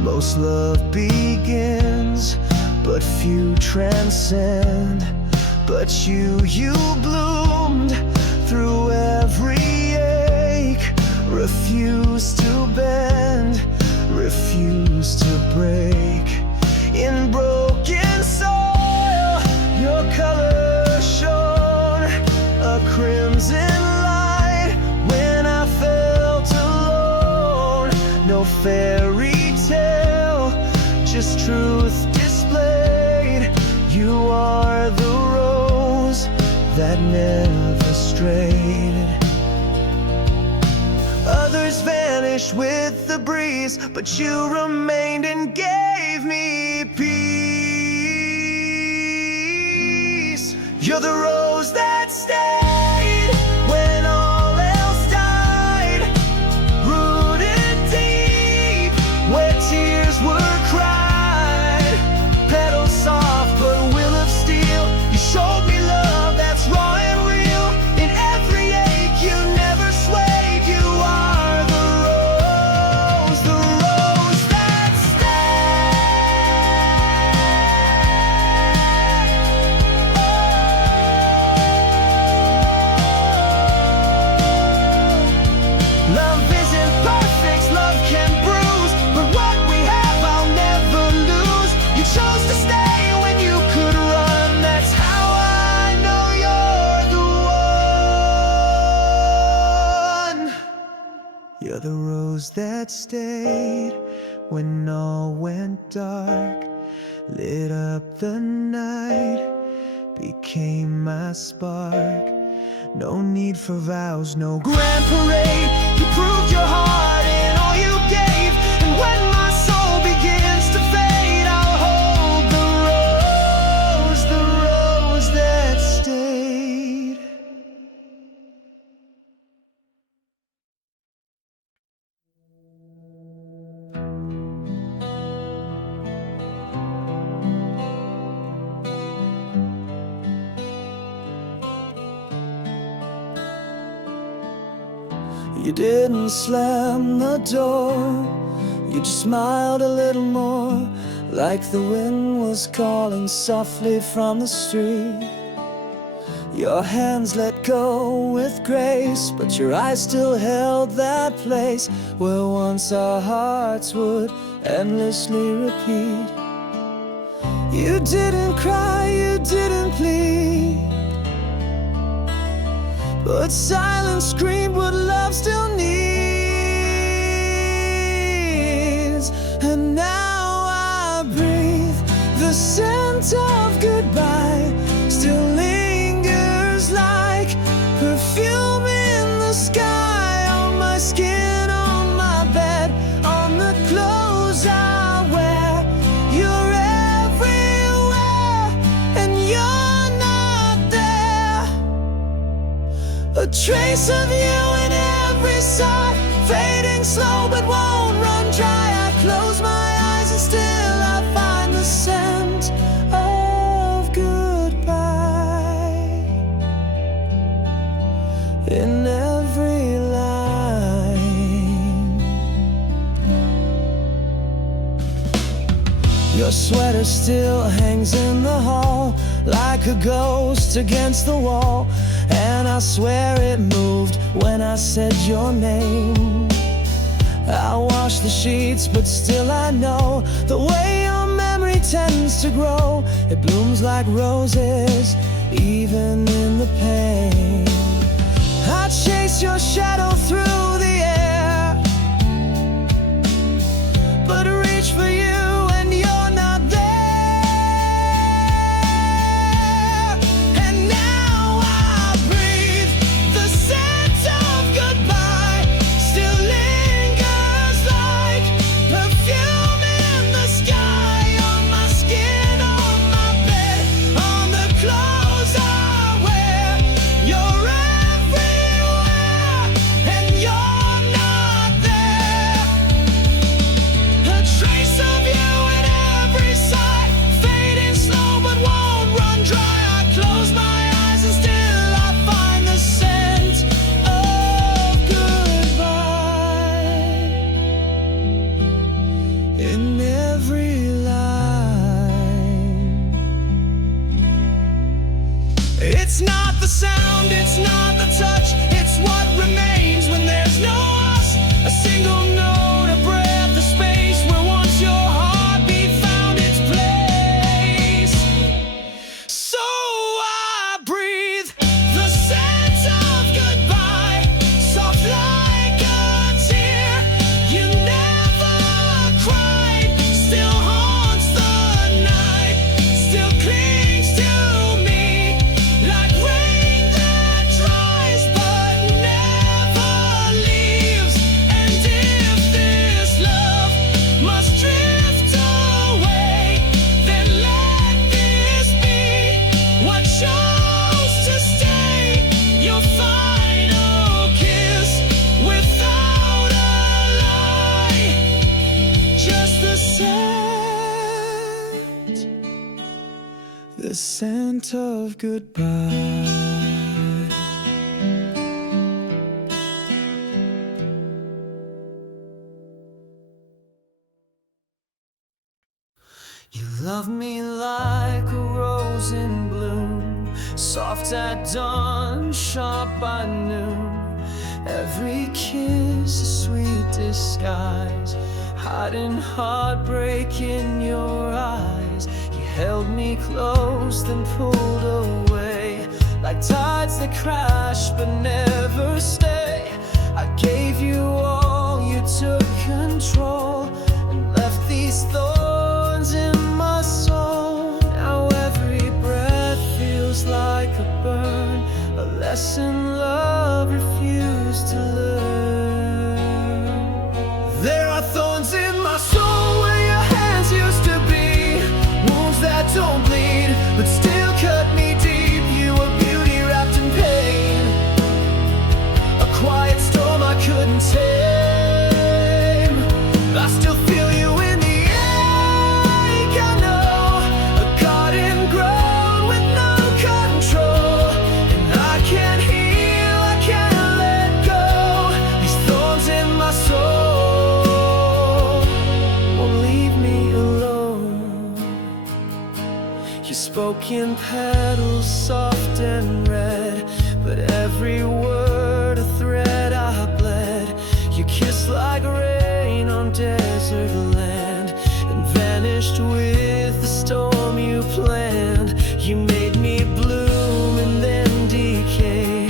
Most love begins, but few transcend. But you bloomed through every ache, refused to bend, refused to break. In broken soil, your color shone a crimson light when I felt alone. No fairy tale, just truth displayed. You are the rose that never strayed. Others vanished with the breeze, but you remained and gave me peace. You're the rose that stayed when all else died, rooted deep where tears were cried. Petals soft but will of steel, you showed me love that's raw and real. In every ache you never swayed. You are the rose that stayed. Love isn't perfect, love can bruise, but what we have I'll never lose. You chose to stay when you could run, that's how I know you're the one. You're the rose that stayed when all went dark, lit up the night, became my spark. No need for vows, no grand parade. You proved your heart in all you gave, and when my soul begins to fade, I'll hold the rose that stayed. You didn't slam the door, you just smiled a little more, like the wind was calling softly from the street. Your hands let go with grace, but your eyes still held that place where once our hearts would endlessly repeat. You didn't cry, you didn't plead, but silence screamed what love still needs. And now I breathe the scent of goodbye, still lingers like perfume in the sky, on my skin, on my bed, on the clothes I wear. You're everywhere and you're not there. A trace of you in every sigh, fading slow but won't run dry. I close my eyes and still I find the scent of goodbye in every line. Your sweater still hangs in the hall like a ghost against the wall, and I swear it moved when I said your name. I wash the sheets, but still I know the way your memory tends to grow. It blooms like roses, even in the pain. I chase your shadow through the air, but reach for you and you're not there. And now I breathe the scent of goodbye, still lingers like perfume in the sky, on my skin, on my bed, on the clothes I wear. You're everywhere and you're not there. A trace of you in every sight, fading slow but won't run dry. I close my eyes and still I find the scent of goodbye in every line. It's not the sound, it's not the touch, it's what remains when there's no us. A single note, a breath, a space where once your heartbeat found its place. So I breathe the scent of goodbye, soft like a tear. You never cried, still haunts the night, still clings to me like rain that dries but never leaves. And if this love must drift away, then let this be what chose to stay. Your final kiss without a lie, just the scent of goodbye. You love me like a rose in bloom, soft at dawn, sharp by noon. Every kiss a sweet disguise, hiding heartbreak in your eyes. You held me close, then pulled away, like tides that crash but never stay. I gave you all, you took control, and left these thorns in my soul. Now every breath feels like a burn, a lesson love refused to learn. There are thorns in my soul where your hands used to be, wounds that don't bleed but still cut me deep. You were beauty wrapped in pain, a quiet storm I couldn't tame. I still feel you in the ache, I know, a garden grown with no control. And I can't heal, I can't let go, these thorns in my soul won't leave me alone. You spoke in petals soft and red, but every word a thread I bled. You kissed like rain on desert land, and vanished with the storm you planned. You made me bloom and then decay,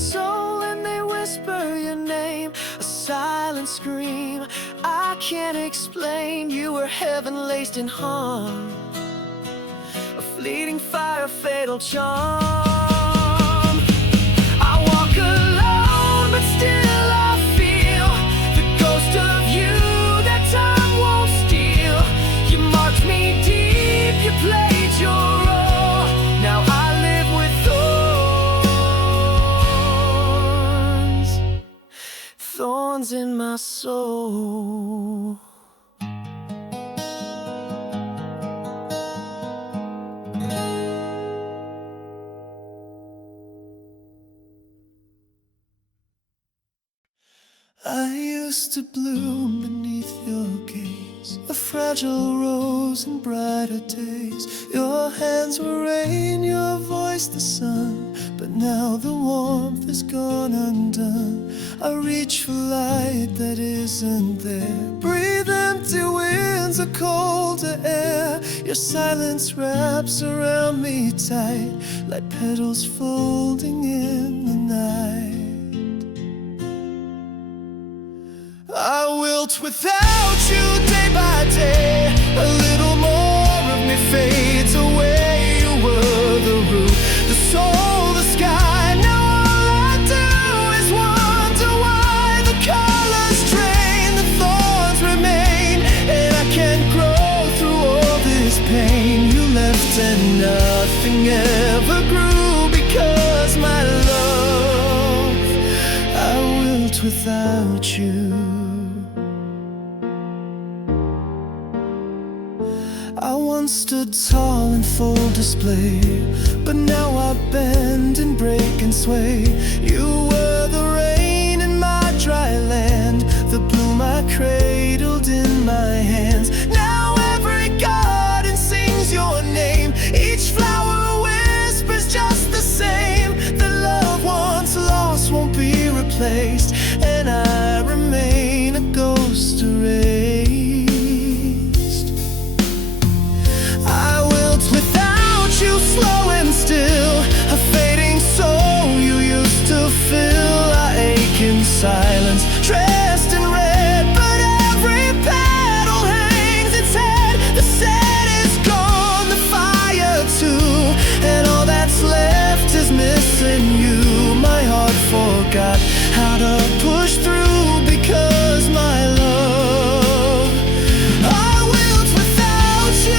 soul and they whisper your name, a silent scream I can't explain. You were heaven laced in harm, a fleeting fire, fatal charm. I walk alone, but still I feel the ghost of you that time won't steal. You marked me deep, you played your role. Now I live with thorns in my soul. I used to bloom beneath your gaze, a fragile rose in brighter days. Your hands were rain, your voice the sun, but now the warmth is gone undone. I reach for light that isn't there, breathe empty winds, a colder air. Your silence wraps around me tight, like petals folding in the night. I wilt without you day by day. A little more of me fades away. You were the root, the soul, the sky. Now all I do is wonder why the colors drain, the thorns remain, and I can't grow through all this pain. You left and nothing ever grew because my love, I wilt without you. I once stood tall in full display, but now I bend and break and sway. You were the rain in my dry land, the bloom I cradled in my hands. Now every garden sings your name, each flower whispers just the same. The love once lost won't be replaced, and I remain a ghost erased. You slow and still, a fading soul you used to fill. I ache in silence, dressed in red, but every petal hangs its head. The set is gone, the fire too, and all that's left is missing you. My heart forgot how to push through because my love, I wilt without you.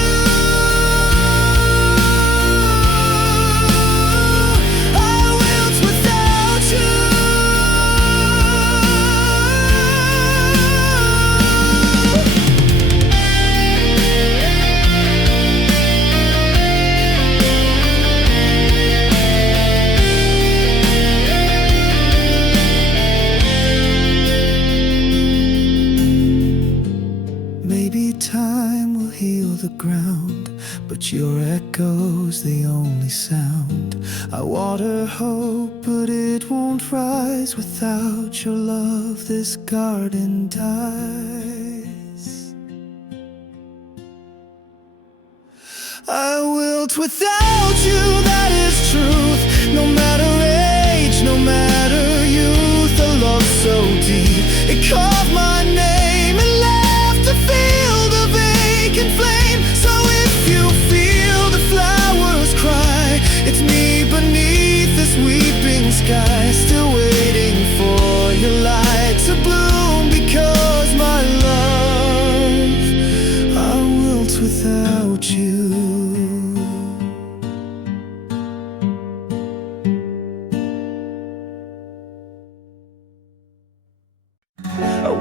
But your echo's the only sound. I water hope, but it won't rise. Without your love, this garden dies. I wilt without you, that is truth. No matter age, no matter youth, a love so deep, it carved my name and left a field of vacant flame. So if you feel the flowers cry, it's me beneath this weeping sky, still waiting for your light to bloom because my love, I wilt without you. I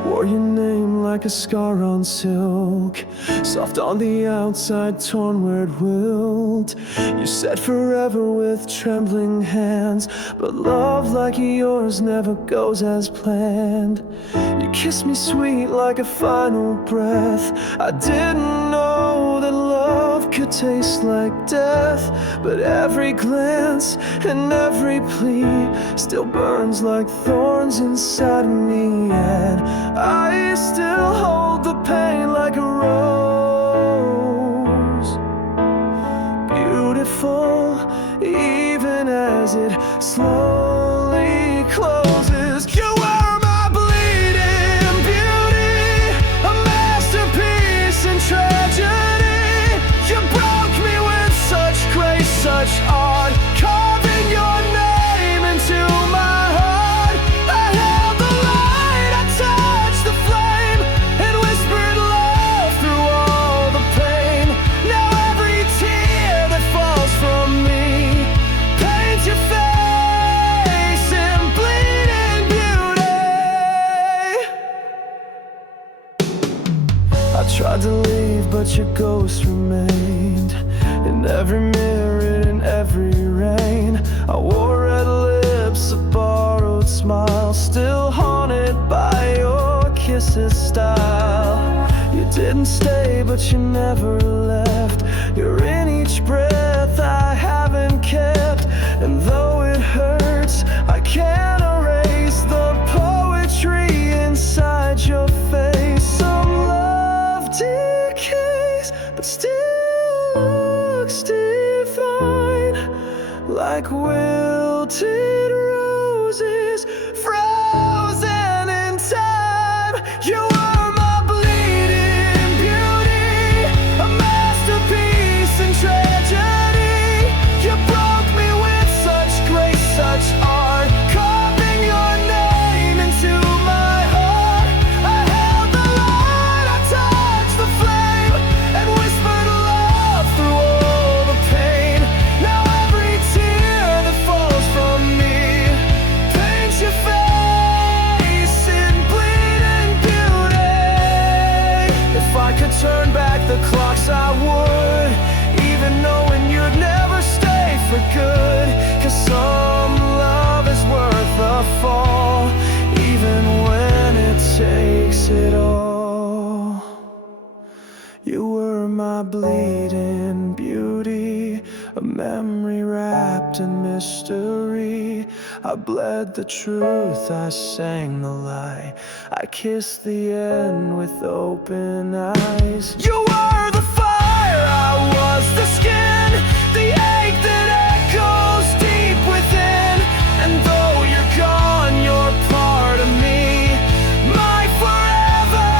wore your name like a scar on silk, soft on the outside, torn where it willed. You said forever with trembling hands, but love like yours never goes as planned. You kissed me sweet like a final breath. I didn't know that love could taste like death, but every glance and every plea still burns like thorns inside me, and I still hold the pain like a rose, beautiful even as it slowly closes. You were my bleeding beauty, a masterpiece in tragedy. You broke me with such grace, such art, carving your name into my heart. I held the light, I touched the flame, and whispered love through all the pain. Now every tear that falls from me paints your face in bleeding beauty. I tried to leave, but your ghost remained in every mirror, in every rain. I wore red lips, a borrowed smile, still haunted by your kisses style. You didn't stay, but you never left. You're in each breath I haven't kept, and though it hurts, I can't erase the poetry inside your face. Some love decays, but still looks divine, like wilted roses frozen in time. You were my bleeding beauty, a masterpiece in tragedy. You broke me with such grace, such art, carving your name into my heart. I held the light, I touched the flame, and whispered love through all the pain. Now every tear that falls from me paints your face in bleeding beauty. If I could turn back the clocks, I would, even knowing you'd never stay for good. 'Cause some love is worth the fall, even when it takes it all. You were my bleeding beauty, a memory wrapped in mystery. I bled the truth, I sang the lie, I kissed the end with open eyes. You were the fire, I was the skin, the ache that echoes deep within. And though you're gone, you're part of me, my forever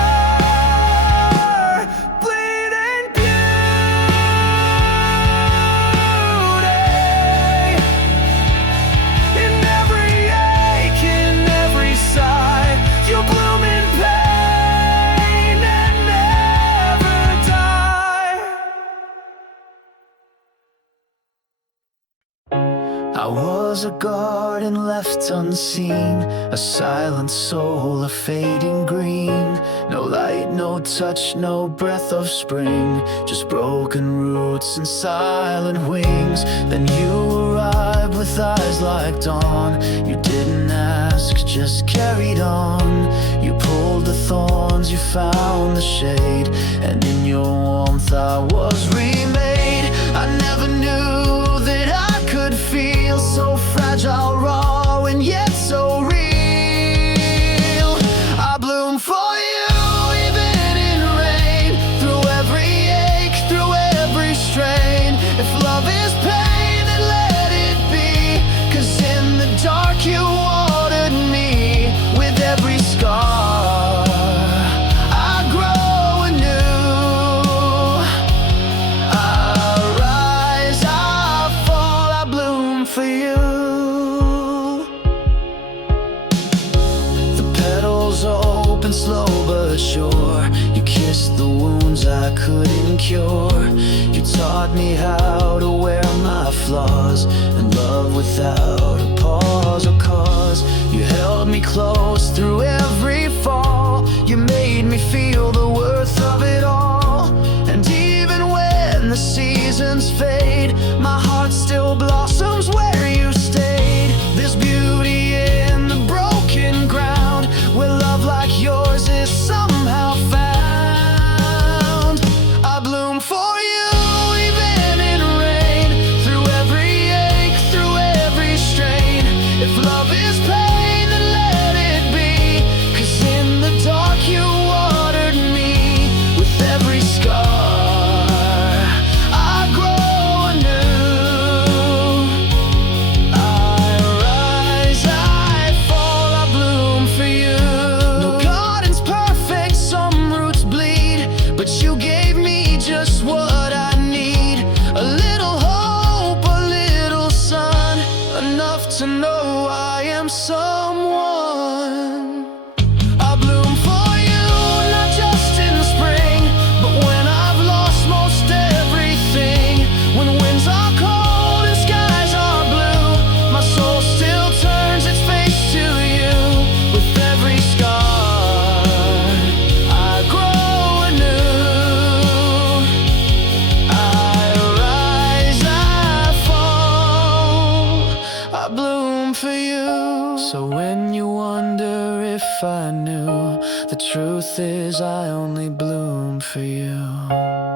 bleeding beauty. In every ache, in every sigh, you bloom in pain and never die. I was a garden left unseen, a silent soul, a fading green. No light, no touch, no breath of spring, just broken roots and silent wings. Then you arrived with eyes like dawn. You didn't ask, just carried on. You pulled the thorns, you found the shade, and in your warmth I was remade. I never knew that I could feel so fragile, raw, and yet so real. I bloom for you, even in rain, through every ache, through every strain. If love is pain, then let it be, 'cause in the dark you watered me. With every scar I grow anew. I rise, I fall, I bloom for you. The petals open slow but sure. You kissed the wounds I couldn't cure. You taught me how to wear my flaws, and love without a pause or cause. You held me close through every fall. You made me feel the worth of it all. And even when the seasons fade, my heart still blossoms where you stayed. There's beauty in the broken ground, where love like yours is somehow found. I bloom for you, even in rain, through every ache, through every strain. I am someone. I bloom for you, not just in the spring, but when I've lost most everything. When winds are cold and skies are blue, my soul still turns its face to you. With every scar, I grow anew. I rise, I fall, I bloom for you. So when you wonder if I knew, the truth is I only bloom for you.